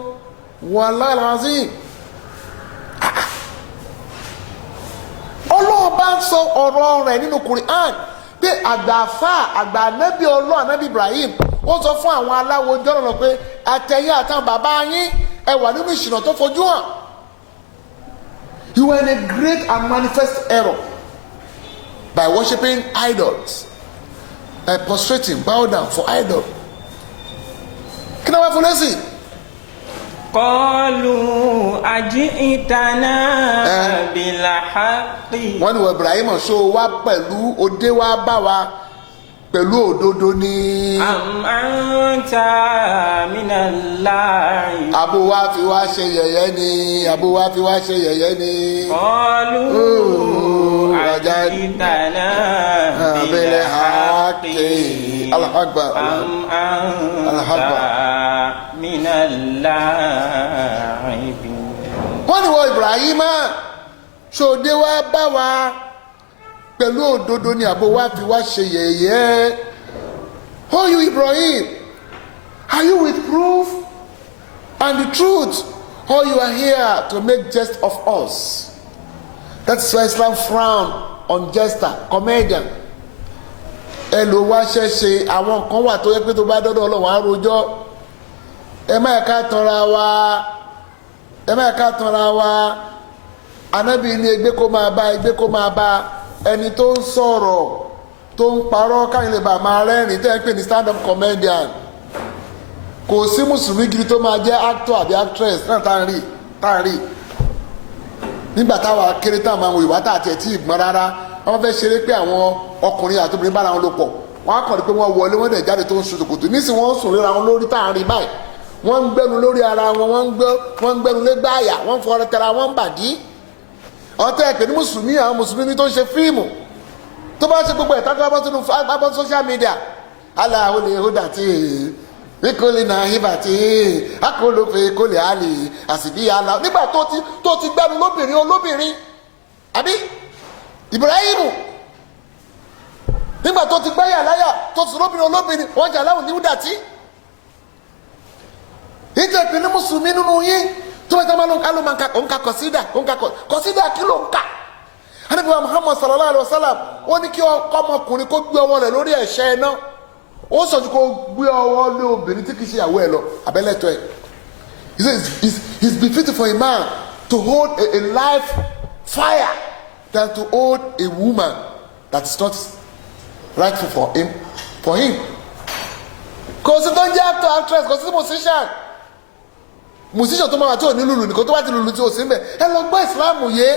wallahi alazim. Ọlọ́run bá ń sọ ọ̀rọ̀ rẹ̀ nínú Quran pé àgbàfà àgbà anábì Ọlọ́run anábì Ibrahim ó sọ fún àwọn aláwo jọ́nà lọ pé àtẹ̀yìn àtàwọn bàbá yín ẹ wà nínú ìṣìnà tó fojú hàn. You were in a great and manifest error by worshiping idols. Prostrating, bow down for idol. Kí ni wọ́n fún lẹ́sìn? Qalu aji'tana bil haqqi. Wọ́n ní wọ Ibrahim ṣó wá pẹ̀lú òde wá bá wa pẹ̀lú òdodo ni. Am anta minal la'i. Àbò wa fi wá ṣe yẹ̀yẹ́ ni. Qalu aji'tana bil haqqi. Allahu Akbar. Am anta minal la'ibin. Wọ́n ní wọ Ibrahim ṣòde wá bá wa pẹ̀lú òdodo ni àbò wa fi wá ṣe yẹ̀yẹ́. Oh, you Ibrahim, are you with proof and the truth, or you are here to make jest of us? That's why Islam frown on jester, comedian. Ẹ ló wá ṣẹ̀ṣẹ̀ àwọn kan wà tó yẹ pé tó bá dọ́dọ̀ Ọlọ́run á rojọ́. Ẹ má ká tanra wa. Ànábì ní ẹgbẹ́ kó máa bá ẹni tó ń sọ̀rọ̀ tó ń parọ́ káyìn lè bá máa rẹ́rìn tẹ́ ń pè ní stand up comedian. Kò sí mùsùlùmí gidi tó máa jẹ́ actor àbí actress náà tá à ń rí nígbà táwa kéré táwọn àwọn Yorùbá tá àti ẹ̀ tí ì gbọ́n rárá wọ́n fẹ́ ṣeré pé àwọn ọkùnrin àti obìnrin bára wọn lò pọ̀ wọ́n á kàn rí pé wọ́n wọlé wọ́n dẹ̀ jáde tó ń sun ṣòkòtò nísìnyí wọ́n ń sùn léra wọn lórí tá à ń rí báyìí wọ́n ń gbẹ́nu lórí ara wọn wọ́n ń gbẹ́nu lé gbáàyà wọ́n ń fọrọ tẹra wọ́n ń bàdí ọ̀tẹ̀ ẹ̀pẹ̀ ní mùsùlùmí àwọn mùsùlùmí tó ń ṣe fíìmù tó bá ṣe gbogbo ẹ̀ta tó bá sínú abọ́ social media aláwo lè hó dàtí ìkólé náà hibàtí akólófè kólé àlè àsìbí àlà nígbà tó ti gbẹ́nu lóbìnrin olóbìnrin àbí Ibrahimu nígbà tó ti gbẹ́yà láyà tó ti lóbìnrin olóbìnrin wọ́n jà láwùn ní húdàtí ìjẹ́ ìpínlẹ̀ mùsùlùmí nínú yín tó bá jẹ́ òǹkà kọ̀sídà kí ló ń kà Ànábì wa Muhammad sallallahu alaihi wasallam ó ní kí ọmọkùnrin kó gbé ọwọ́ rẹ̀ lórí ẹ̀ṣẹ́ iná ó sọ̀jú kó gbé ọwọ́ lé obìnrin tí kì í ṣe ìyàwó ẹ̀ lọ abẹ́lẹ́tọ̀ ẹ̀ he says it's befitting for a man to hold a live fire than to hold a woman that is not rightful for him kò sí tó ń jẹ́ actor actress kò sí musician tó máa wà tí ò ní lùlù nìkan tó bá ti lùlù tí ò sí ń bẹ̀ ẹ lọ gbọ́ ìsìláàmù yé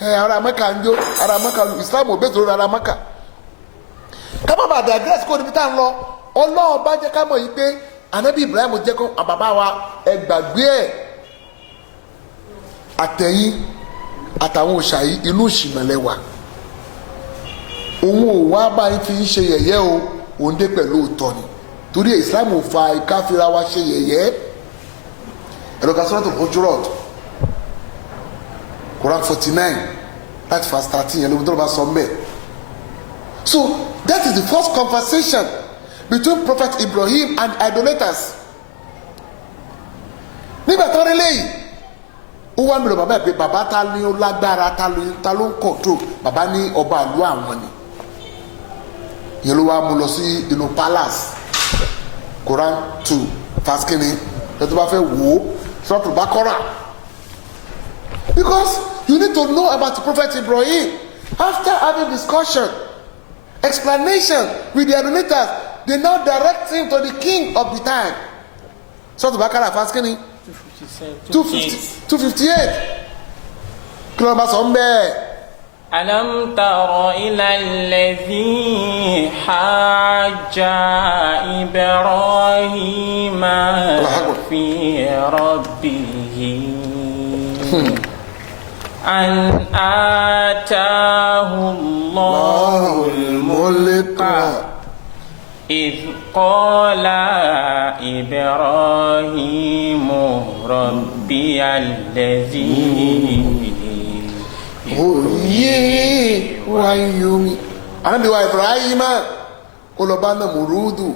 ara mẹ́ka ń jó ara mẹ́ka lu ìsìláàmù òbí ètò ara mẹ́ka ká má bàa digress kó níbi tá à ń lọ Ọlọ́run bá jẹ́ ká mọ̀ yìí pé Ànábì Ibrahim jẹ́ kó bàbá wa ẹ gbàgbé ẹ̀ àtẹ̀yìn àtàwọn òòṣà yìí inú ìṣìmọ̀lẹ̀ wà òun ò wá bá yín fi ń ṣe yẹ̀yẹ́ o òun dé pẹ̀lú òótọ́ ni torí ìsìláàmù ò fa ìkáfíra wa ṣe yẹ̀yẹ́ ẹ̀rọ̀ká Suratul Hujurat Quran 49 láti verse 13 yẹn ló ń tọ́lọ́ bá sọ mbẹ́. So that is the first conversation between Prophet Ibrahim and idolaters. nígbà tó rí léyìí ó wá mìíràn bàbá ẹ̀ pé bàbá ta ni ó lágbára ta ló ń control bàbá ní ọba àlú àwọn ni yẹn ló wá mú lọ sí inú palace Quran 2 verse kínní ẹ̀ tó bá fẹ́ wò ó Suratul Baqarah. Because you need to know about the Prophet Ibrahim. After having discussion, explanation with the idolaters, they now direct him to the king of the time. So the Baqarah verse kini 258. Kí ló bá sọ ń bẹ́ẹ̀. ألم تر إلى الذي حاج إبراهيم في ربه أن آتاه الله الملك إذ قال إبراهيم ربي الذي Oye wa yomi. Ànábì wa Ibrahim ọlọ́ba náà Mùrúdù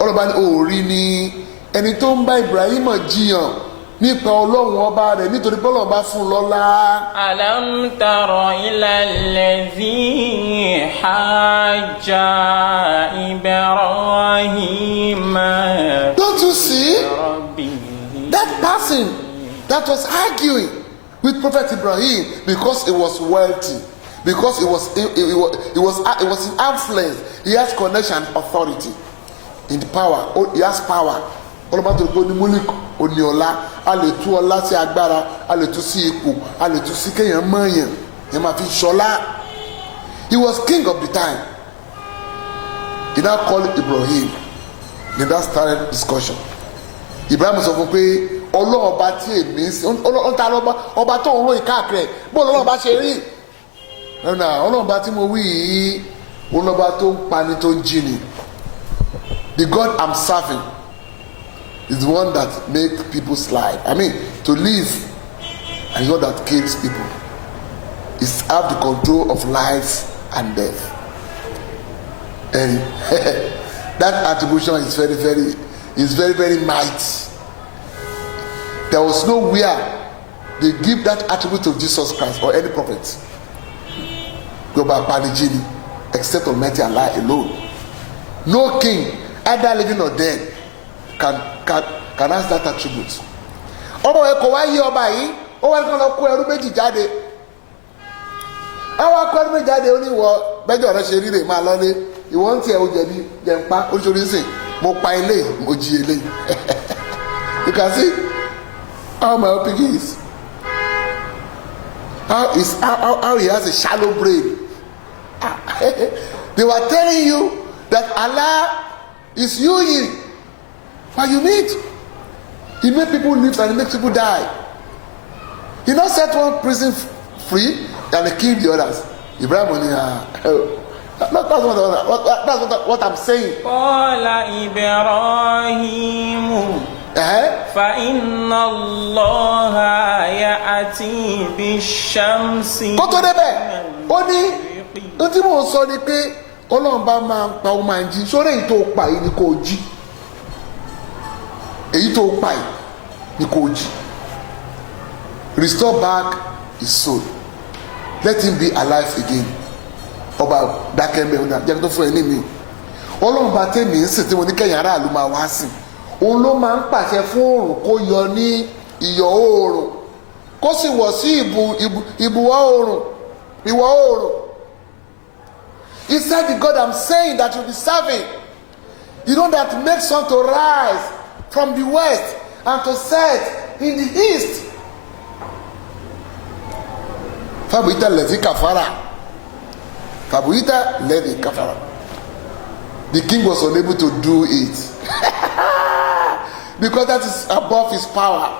ọlọ́ba ní òòrí ni ẹni tó ń bá Ibrahim jiyàn nípa ọlọ́run ọba rẹ̀ nítorí bọ́lọ̀ bá fún lọ́lá. Alam tara ila allazi hajja Ibrahim. Don't you see that person that was arguing with Prophet Ibrahim because he was wealthy, because he was in influence, he has connection, authority, in power. He has power. Ọlọ́ba tó gbó ní múlíkù òní ọ̀la a lè tú ọlá sí agbára a lè tú sí ipò a lè tú sí kéèyàn mọ̀ọ́yàn yẹn máa fi ṣọlá. He was king of the time. He now called Ibrahim. Then that started discussion. Ibrahim sọ fún pé ọlọ́ọ̀ba tí èmi ń sìn ọ̀tá ọba tó ń ròyìn káàkiri bó ọlọ́ọ̀ba ṣe rí ọlọ́ọ̀ba tí mo wí yìí ọlọ́ọ̀ba tó ń pani tó ń jí ni. The God I'm serving is the one that makes people's life. I mean, to live, and the one that kills people. Is have the control of life and death. And that attribution is very, very mighty. There was nowhere they give that attribute to Jesus Christ or any prophet. Go by Panigini, except Almighty Allah alone. No king, either living or dead, can have that attribute. Ọmọ ẹ̀kọ́ wá yí ọba yìí ó wá kọ́ lọ kó ẹrú méjì jáde. Àwọn akọ ẹrú méjì jáde ó ní ìwọ bẹ́jọ́ rẹ ṣe ríre máa lọ́lé ìwọ ń tiẹ̀ ó jẹ̀bi jẹ̀ǹpa oríṣiríṣi sìn mo pa ilé mo jí ilé. You can see how my pikin is. How he has a shallow brain. They were telling you that Allah is you, but you meet. He made people live and he makes people die. He not set one prison free and he killed the others. Ibrahim, that's what I'm saying. قال إبراهيم فإن الله يأتي بالشمس. Kó tó débẹ̀, ó ní ohun tí mò ń sọ ni pé Ọlọ́run bá máa ń pa ó máa ń jí. Sórí èyí tó pa yìí ni kò jí. Èyí tó pa yìí ni kò jí. Restore back his soul. Let him be alive again. Ọba dákẹ́ mẹ́ ọ̀nà jẹ́ tó fún ẹ ní mi. Ọlọ́run bá tẹ̀mí ń sìn tí mo ní kẹ́yìn aráàlú máa wá sìn. Òun ló máa ń pàṣẹ fún oòrùn kó yọ ní ìyọ̀ oòrùn kó sì wọ̀ sí ìbùwọ̀ oòrùn ìwọ̀ oòrùn. He said the God I'm saying that you'll be serving, you know, that makes sun to rise from the west and to set in the east. Fabuita lezi kafara. Fabuita lezi kafara. The king was unable to do it because that is above his power.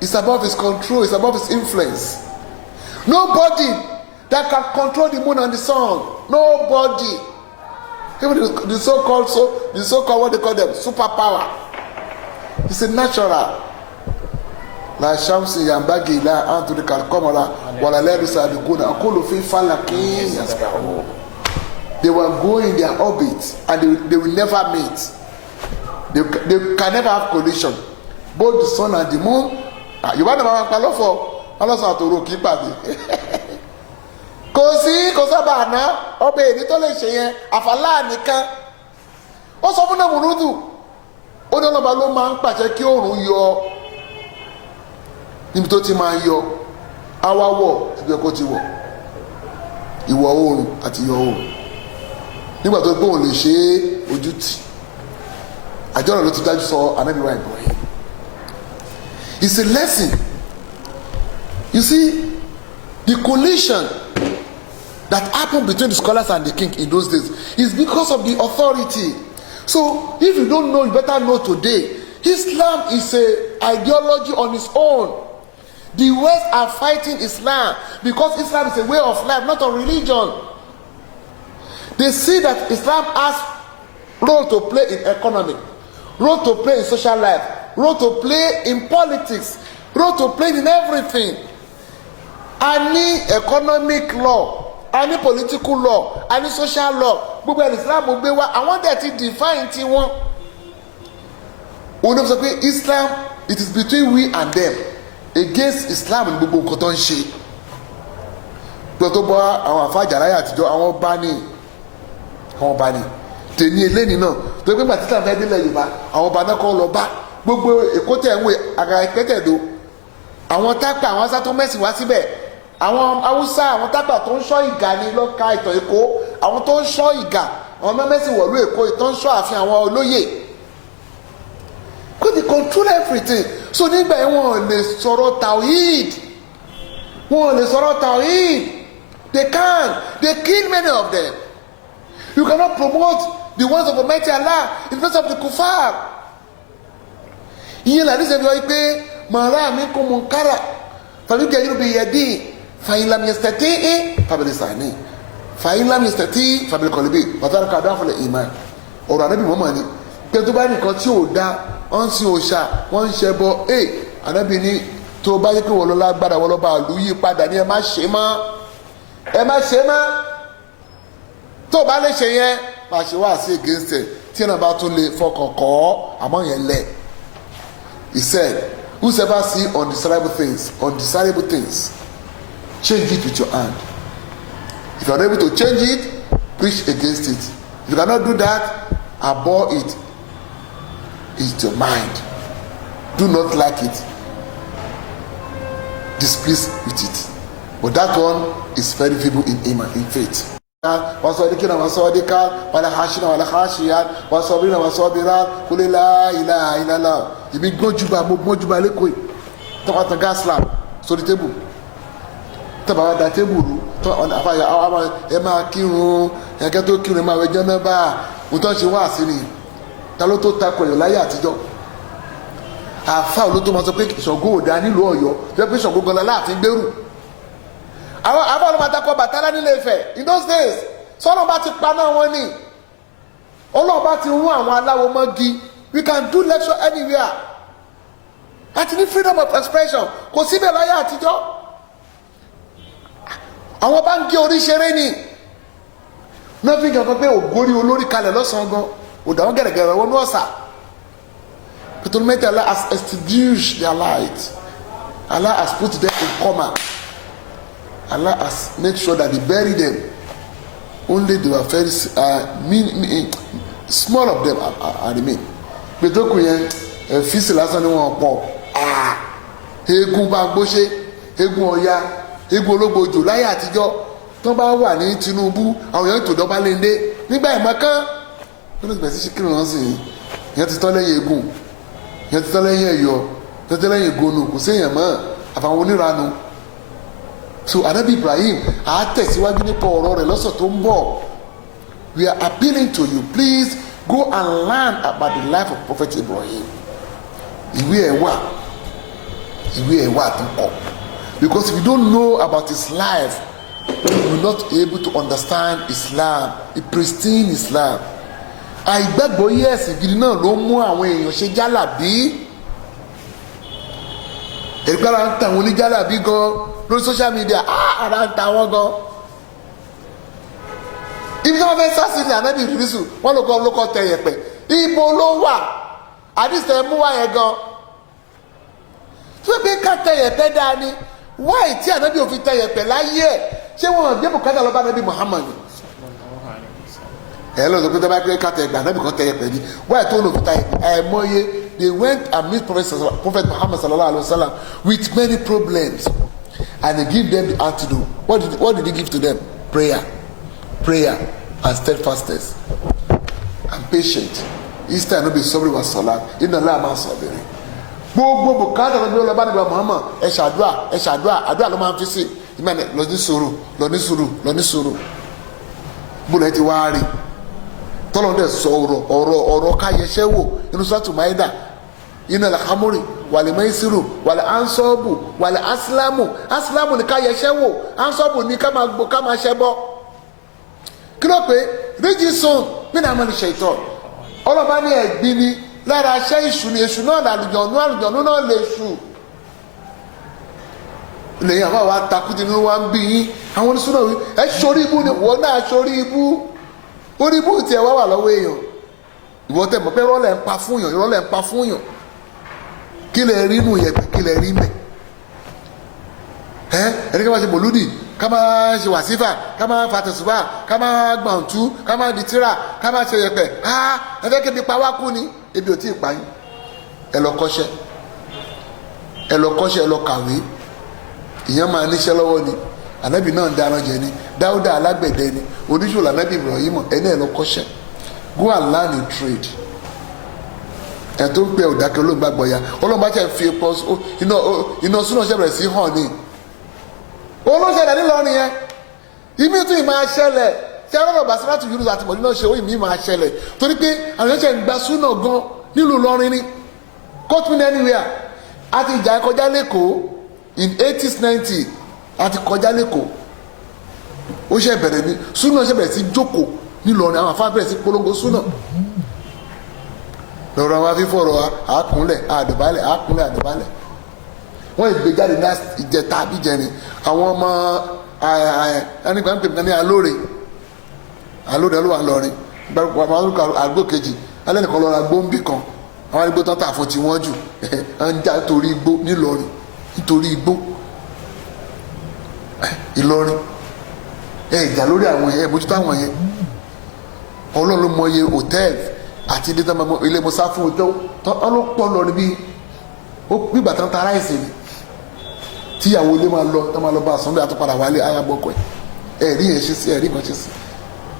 It's above his control. It's above his influence. Nobody that can control the moon and the sun. Nobody. Even the so-called what they call them superpower. It's a natural. La shamsi yambagi la anturika al-qamara wala laylu sabiquna aqulu fi falakin yasbahun. They were going in their orbit and they will never meet. They can never have collision. Both the sun and the moon. You want to know what I'm talking about? Kò sábà àná ọbẹ̀ èdè tó lè ṣe yẹn àfàlà nìkan. Ó sọ fún Nàmúrúdù, ó ní ọlọ́ba ló máa ń pàṣẹ kí oòrùn yọ níbi tó ti máa yọ, àwa wọ̀ síbi ẹ̀kọ́ ti wọ̀, ìwọ̀ oòrùn àti ìyọ̀ oòrùn. Nígbà tó gbóhùn lè ṣe é ojú tì, àjọyọ̀ ló ti dájú sọ Ànábì wa Ibrahim. It's a lesson. You see, the collision that happened between the scholars and the king in those days is because of the authority. So if you don't know, you better know today. Islam is an ideology on its own. The West are fighting Islam because Islam is a way of life, not a religion. They see that Islam has role to play in economy, role to play in social life, role to play in politics, role to play in everything. Any economic law, any political law, any social law, gbogbo Islam gbé wá, àwọn dẹ̀ ti define ti wọn. Òun náà sọ pé Islam, it is between we and them. Against Islam ní gbogbo nǹkan tó ń ṣe. Pé tó bọ́ àwọn àfáàjàráyà àtijọ́, àwọn ọba ní. Tèmi eléyìí náà, tó gbé gbàtí Islam fẹ́ délẹ̀ Yorùbá, àwọn ọba náà kọ́ lọ bá. Gbogbo Èkó tẹ̀ ń wé àgàrà ìpẹ́tẹ̀dó. Àwọn tápà, àwọn asá tó mẹ́sìn wá síbẹ̀. Àwọn Haúsá, àwọn tápà tó ń ṣọ́ ìgà ní lọ́ka ìtàn Èkó. Àwọn tó ń ṣọ́ ìgà, àwọn mẹ́mẹ́sìn wọ̀lú Èkó, ìtàn ń ṣọ́ ààfin àwọn olóyè. Because they control everything. So nígbà yẹn wọn ò lè sọ̀rọ̀ tawhid. They can. They kill many of them. You cannot promote the words of Almighty Allah in face of the kuffar. Ìyẹn làdí sẹ́bi wáyé pé màrá mi kò mú kára fàbí kẹ́ yóò bí yẹ́dí fàyínlám yẹ́sítẹ́tì fàbílẹ̀ sàní fàyínlám yẹ́sítẹ́tì fàbílẹ̀ kọ̀lẹ́bí wàtàrí ká dáfọ̀lẹ̀ ìmọ̀ ọ̀rọ̀ ànábì mọ́mọ́ ni pé tó bá nìkan tí ò dá wọ́n ń sin òòṣà wọ́n ń ṣe bọ ànábì ni tó bá yẹ pé wọ́n lọ lágbára wọ́n lọ bá lù yí padà ní ẹ má ṣe mọ́ tó bá lè ṣe yẹn máa ṣe wá sí against ẹ tí ẹ náà bá tún lè fọkàn kọ́ àmọ́ yẹn lẹ̀. He said, whosoever see undesirable things, change it with your hand. If you are able to change it, preach against it. If you cannot do that, abhor it. It's your mind. Do not like it. Displeased with it. But that one is very feeble in iman, in faith. وصادقين وصادقات ولا خاشين ولا خاشيات وصابرين وصابرات قل لا إله إلا الله. Ibi gbójúbà mo gbójúbà lẹ́kọ̀ọ́ yìí tọ́kọ̀tàn gas lamp sórí tébù tọ́ba wa da tébùrù àfàyà ẹ máa kírun ẹ̀kẹ́ tó kírun ẹ máa wẹ jánábà òótọ́ ṣe wá sí ni ta ló tó takò ẹ̀yọ̀ láyé àtijọ́ àfa olótó máa sọ pé Ṣàngó ò dá nílùú Ọ̀yọ́ tó yẹ pé Ṣàngó gan-an láàfin gbèrú àwọn àfa olóma takò Bàtálá nílé Ifẹ̀ in those days sọ́nà bá ti paná wọn ni Ọlọ́run bá ti rún àwọn aláwo mọ́gi we can do lecture anywhere àti ní freedom of expression kò síbẹ̀ láyé àtijọ́ àwọn bá ń gé orí ṣeré ni náà fi hàn pé ògórí olórí kalẹ̀ lọ́sàn-án gan òdà wọn gẹ̀rẹ́gẹ̀rẹ́ wọn ní ọ̀sà Allah has extinguished their light. Allah has put them in coma. Allah has made sure that they bury them. Only they were very small of them are remain. Gbẹdọkùn yẹn fíìsì lásán ni wọn pọ̀ eégún Bámgbóṣé eégún Ọya eégún Ológbòjò láyé àtijọ́ tó bá wà ní Tinubu àwọn èèyàn tó dọ́gba léńdé nígbà ìmọ̀kán wọn ló ti bẹ̀rẹ̀ sí ṣe kírun sí i ìyẹn ti tán lẹ́yìn eégún ìyẹn ti tán lẹ́yìn Ẹ̀yọ̀ ìyẹn ti tán lẹ́yìn Ìgònù kò séèyàn mọ́ àfàwọn oníranu so Ànábì Ibrahim á tẹ̀síwájú nípa ọ̀rọ̀ rẹ̀ lọ́sọ̀ tó ń bọ̀. We are appealing to you, please go and learn about the life of Prophet Ibrahim. Ìwé ẹ̀ wà tó kọ. Because if you don't know about his life, you will not be able to understand Islam, a pristine Islam. Àìgbàgbọ́ yẹ́sì gidi náà ló mú àwọn èèyàn ṣe jálàbí. Ẹ̀ríkà ara ń ta àwọn oníjálàbí gan lórí social media, ara ń ta wọ́n gan. Ibi tí wọ́n fẹ́ sá sí ni Ànábì Ìdírísù wọ́n ló kọ́ tẹ yẹ̀pẹ̀ ibo ló wà àdìsẹ́ mú wá yẹn gan tó bí ká tẹ yẹ̀pẹ̀ dáa ni wáì tí Ànábì òfin tẹ yẹ̀pẹ̀ láyé ẹ̀ ṣé wọ́n gbé bùkátà lọ́ba Ànábì Muhammad ẹ̀ lọ́dọ̀ pé tó bá pé ká tẹ yẹ̀pẹ̀ Ànábì kan tẹ yẹ̀pẹ̀ ni wáì tó lòfin tẹ yẹ̀pẹ̀ àìmọye they went and meet Prophet Muhammad sallallahu alaihi wasallam with many problems and he give them the antidote. What did he give to them? Prayer and steadfastness and patience. Easter no be sorry was salat. Inna Allah ma sabiri. Gbogbo bùkátà ló gbé lọ bá nígbà Muhammad ẹ ṣàdúrà àdúrà ló máa ń fi sí ìmọ̀lẹ̀ lọ ní sùúrù bùnà ti wá rí tọ́lọ́ dẹ̀ sọ ọ̀rọ̀ káyẹsẹ́ wò inú sọ́tù Maida iná làhámúrì wàlẹ̀ mẹ́sìrù wàlẹ̀ ansọ́ọ̀bù wàlẹ̀ asilamu ní káyẹsẹ́ wò ansọ́ọ̀bù ní ká máa ṣẹ́ bọ́ kí ló pé rígísùn nínú àwọn ìṣe ìtọ́ ọlọ́ba ní ẹ̀gbin ni lára aṣẹ́ ìṣù ni èṣù náà àlùjọ̀nú náà lè ṣù lẹ́yìn àwọn àwọn atakùtì nínú wa ń bí yín àwọn oníṣúná wí ẹ sórí ibú ni wọ́n náà sórí ibú orí ibú tiẹ̀ wá wà lọ́wọ́ èèyàn ìwọ́n tẹ̀ mọ́ pé rọ́lẹ̀ ń pa fún yàn kí lè rí inú yẹn kí lè rí mẹ́ ẹni ká máa ṣe mọ̀lúdì ká máa ṣe wàsífà ká máa fàtẹ̀sùbà ká máa gbọ̀ntú ká máa di tíra ká máa ṣe yẹpẹ̀ ẹ fẹ́ kébi pa wá kú ni ebi ò tí ì pa yín ẹ lọ kọ́ṣẹ́ ẹ lọ kàwé ìyẹn máa níṣẹ́ lọ́wọ́ ni ànábì náà ń dáná jẹ ni Dáúdà alágbẹ̀dẹ ni oníṣòwò ànábì Ibrahim ẹni ẹ lọ kọ́ṣẹ́ go and learn a trade ẹ tó ń pẹ òdàkẹ́ olóńgbàgbọ́ ya ọlọ́mọba ṣe fi epo iná súná ṣe bẹ̀rẹ̀ sí hàn ni olóṣèlú nílọrin yẹn ìmí tún ì máa ṣẹlẹ̀ tí ọlọ́rọ̀ bá síláàtì yúrù àti mọ̀lẹ́ náà ṣe ó ìmí máa ṣẹlẹ̀ torí pé àwọn ẹ̀ṣẹ̀ ń gba súnà gan nílùú lọrin ni court me anywhere àti ìjà kọjá lẹ́kọ̀ọ́ in 80s 90 àti kọjá lẹ́kọ̀ọ́ ó ṣe bẹ̀rẹ̀ ní súnà ṣe bẹ̀rẹ̀ sí jókòó nílọrin àwọn afá bẹ̀rẹ̀ sí polongo súnà lọ́rọ̀ àwọn afífọ̀rọ̀ àákúnlẹ̀ àdùbálẹ̀ wọ́n ìgbéjáde ní ìjẹta àbíjẹrin àwọn ọmọ ẹnìkan pè ní alóore ọlọ́wà ńlọrin àgbò kejì alẹ́ nìkan lọ́ra gbóǹbì kan àwọn arúgbó tán tà fún ti wọ́n jù ń já torí igbó nílọrin nítorí igbó Ìlọrin ìjà lórí àwọn yẹn mójútó àwọn yẹn Ọlọ́run ló mọ iye hòtẹ́ẹ̀lì àti ilé mọ́sá fún ọjọ́ tán ló pọ̀ lọ́rin bí gbígbà tán ta ráìsì ni tíyàwó ilé máa lọ bá àsánbẹ àtúpadà wálé ayábọkọ ẹrí yẹn ṣe sí ẹrí kan ṣe sí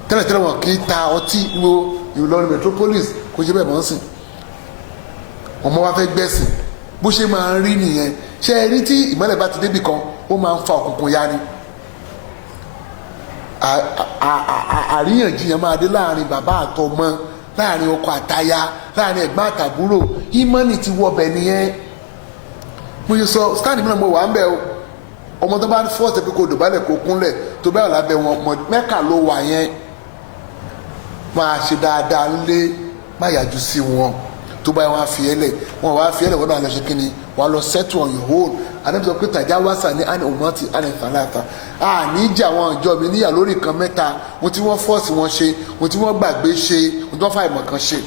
tẹ́lẹ̀tẹ́lẹ̀ wọn kì í ta ọtí wo Ìlọrin metropolis kò ṣe bẹ́ẹ̀ mọ́ sí ọmọ wa fẹ́ gbẹ̀sìn bó ṣe máa ń rí nìyẹn ṣe rí tí ìmọ́lẹ̀ bá ti débi kan ó máa ń fa òkùnkùn ya ni àríyànjiyàn máa dé láàrin bàbá àtọmọ, láàrin ọkọ àtaya, láàrin ẹ̀gbọ́n àtàbúrò. ìmánì ti wọbẹ̀ nìyẹn. mo yẹ sọ stand mi náà mo wà ń bẹ̀ o, ọmọ tó bá fọ́ọ̀sì pé kò dọ̀bálẹ̀ kò kúnlẹ̀ tó bẹ́ẹ̀ lábẹ́ wọn Mẹ́kà ló wà yẹn. máa ṣe dáadáa lé, má yàjú sí wọn. tó bá wọn fi ẹlẹ̀ wọn wá fi ẹlẹ̀ wọn náà lọ ṣe kí ni wàá lọ settle on your own. àdébí sọ pé tàjà wàsà ní àná òmùtí àná ìfàlàtà níjà àwọn ìjọ mi níyà lórí nǹkan mẹ́ta, ohun tí wọ́n fọ́ọ̀sì wọn ṣe, ohun tí wọ́n gbàgbé ṣe, ohun tí wọ́n fà ìmọ̀ kan ṣe.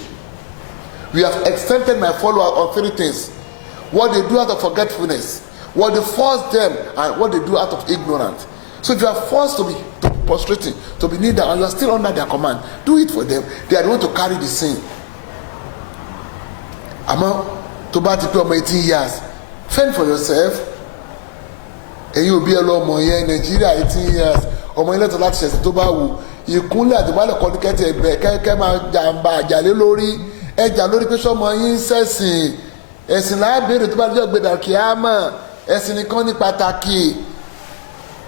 We have exempted my followers on 3 things: what they do out of forgetfulness, what they force them, and what they do out of ignorance. So if you are forced to be prostrating, to be kneeled down, and you are still under their command, do it for them. They are the one to carry the sin. Àmọ́ tó bá ti pé ọmọ 18 years, fend for yourself. Ẹ̀yin òbí ẹ lọ ọmọ yẹn Nàìjíríà 18 years, ọmọ yẹn lẹ́tọ̀ọ́ láti ṣẹ̀sìn tó bá wù. Ìkúnlẹ̀ àdìbálẹ̀ kọ́ ní kẹ́tì ẹ̀bẹ̀ kẹ́kẹ́ máa jàǹbá àjàlé lórí ẹjà lórí pé sọmọ yín ń ṣẹ̀sìn. Ẹ̀sìn láà béèrè tó bá jẹ́ gbèdà kíámà. Ẹ̀sìn nìkan ní pàtàkì.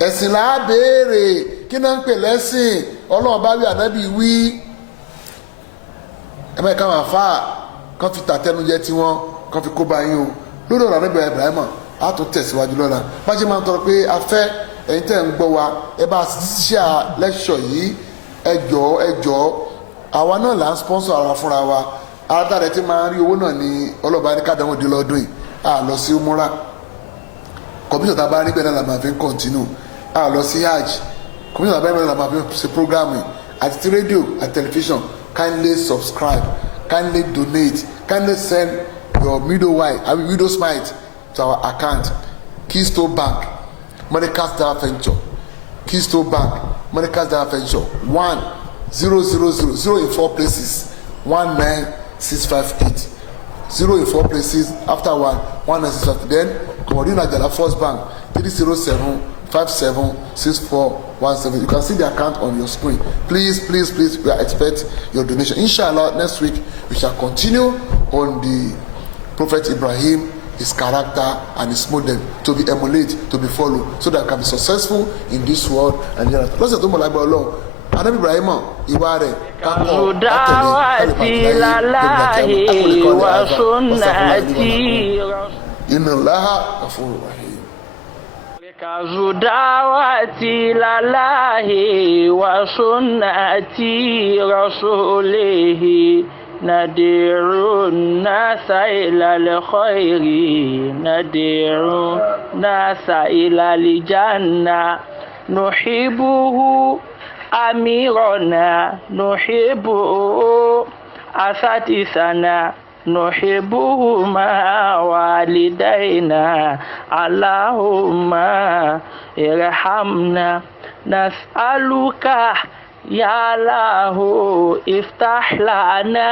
Ẹ̀sìn láà béèrè kí náà ń pè lẹ́sìn. Ọlọ́run bá wí ànábì wí. Ẹ̀mẹ́ káwọn àfáà kan fi tàtẹnujẹ tiwọn kan fi kó bá yín o lórí ọ̀rọ̀ ànábì Ibrahim á tún tẹ̀síwájú lọ́la. bá ṣe máa ń tọrọ pé a fẹ́ ẹ̀yin tẹ́ ń gbọ́ wa ẹ bá ṣíà lẹ́ṣọ̀ yìí ẹ jọ̀ọ́ àwa náà là ń sponsor ara fúnra wa. aráta rẹ ti máa ń rí owó náà ní ọlọ́ba ní kádàmọ́ di lọ́dún yìí a lọ sí umura kọmíṣọ̀ tá a bá rí bẹ́ẹ̀ náà la máa fi ń kọ́ntínú a lọ sí hajj kọmíṣọ̀ tá a bá rí bẹ́ẹ̀ náà la máa fi ń ṣe program yìí àti ti rédíò àti tẹlifíṣàn. Kindly subscribe, kindly donate, kindly send your widow smite to our account. Keystone Bank Monica Star Venture, Keystone Bank Monica Star Venture 10000 in 4 places 19658 0 in 4 places after 19658. Then Comodina Jala First Bank 307576417. You can see the account on your screen. Please, we expect your donation. Inshallah, next week we shall continue on the Prophet Ibrahim, his character and his model to be emulated, to be followed, so that we can be successful in this world and the other. Lọ́sẹ̀ tó mọ̀ lágbára Ọlọ́run, Ànábì Ibrahim ìwà rẹ̀ kápọ̀ àtẹ̀lé wa sunnati inna Allaha ghafurur rahim. Kazudawati lalahi wa sunnati rasulihi nadiru nasa ila al-khairi nadiru nasa ila al-janna nuhibuhu amirana nuhibuhu asatisana nuhibuhu ma walidaina Allahumma irhamna nas'aluka ya lahu iftah lana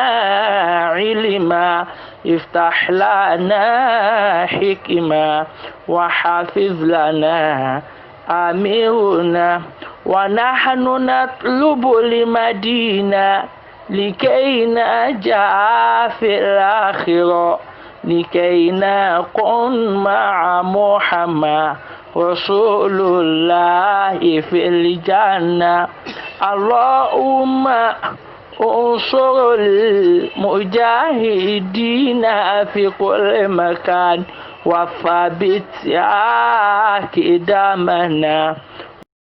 ilma iftah lana hikma wa hafiz lana amiruna wa nahnu natlubu limadina لكي نجا في الآخرة لكي نكون مع محمد رسول الله في الجنة اللهم انصر المجاهدين في كل مكان وثبت أقدامنا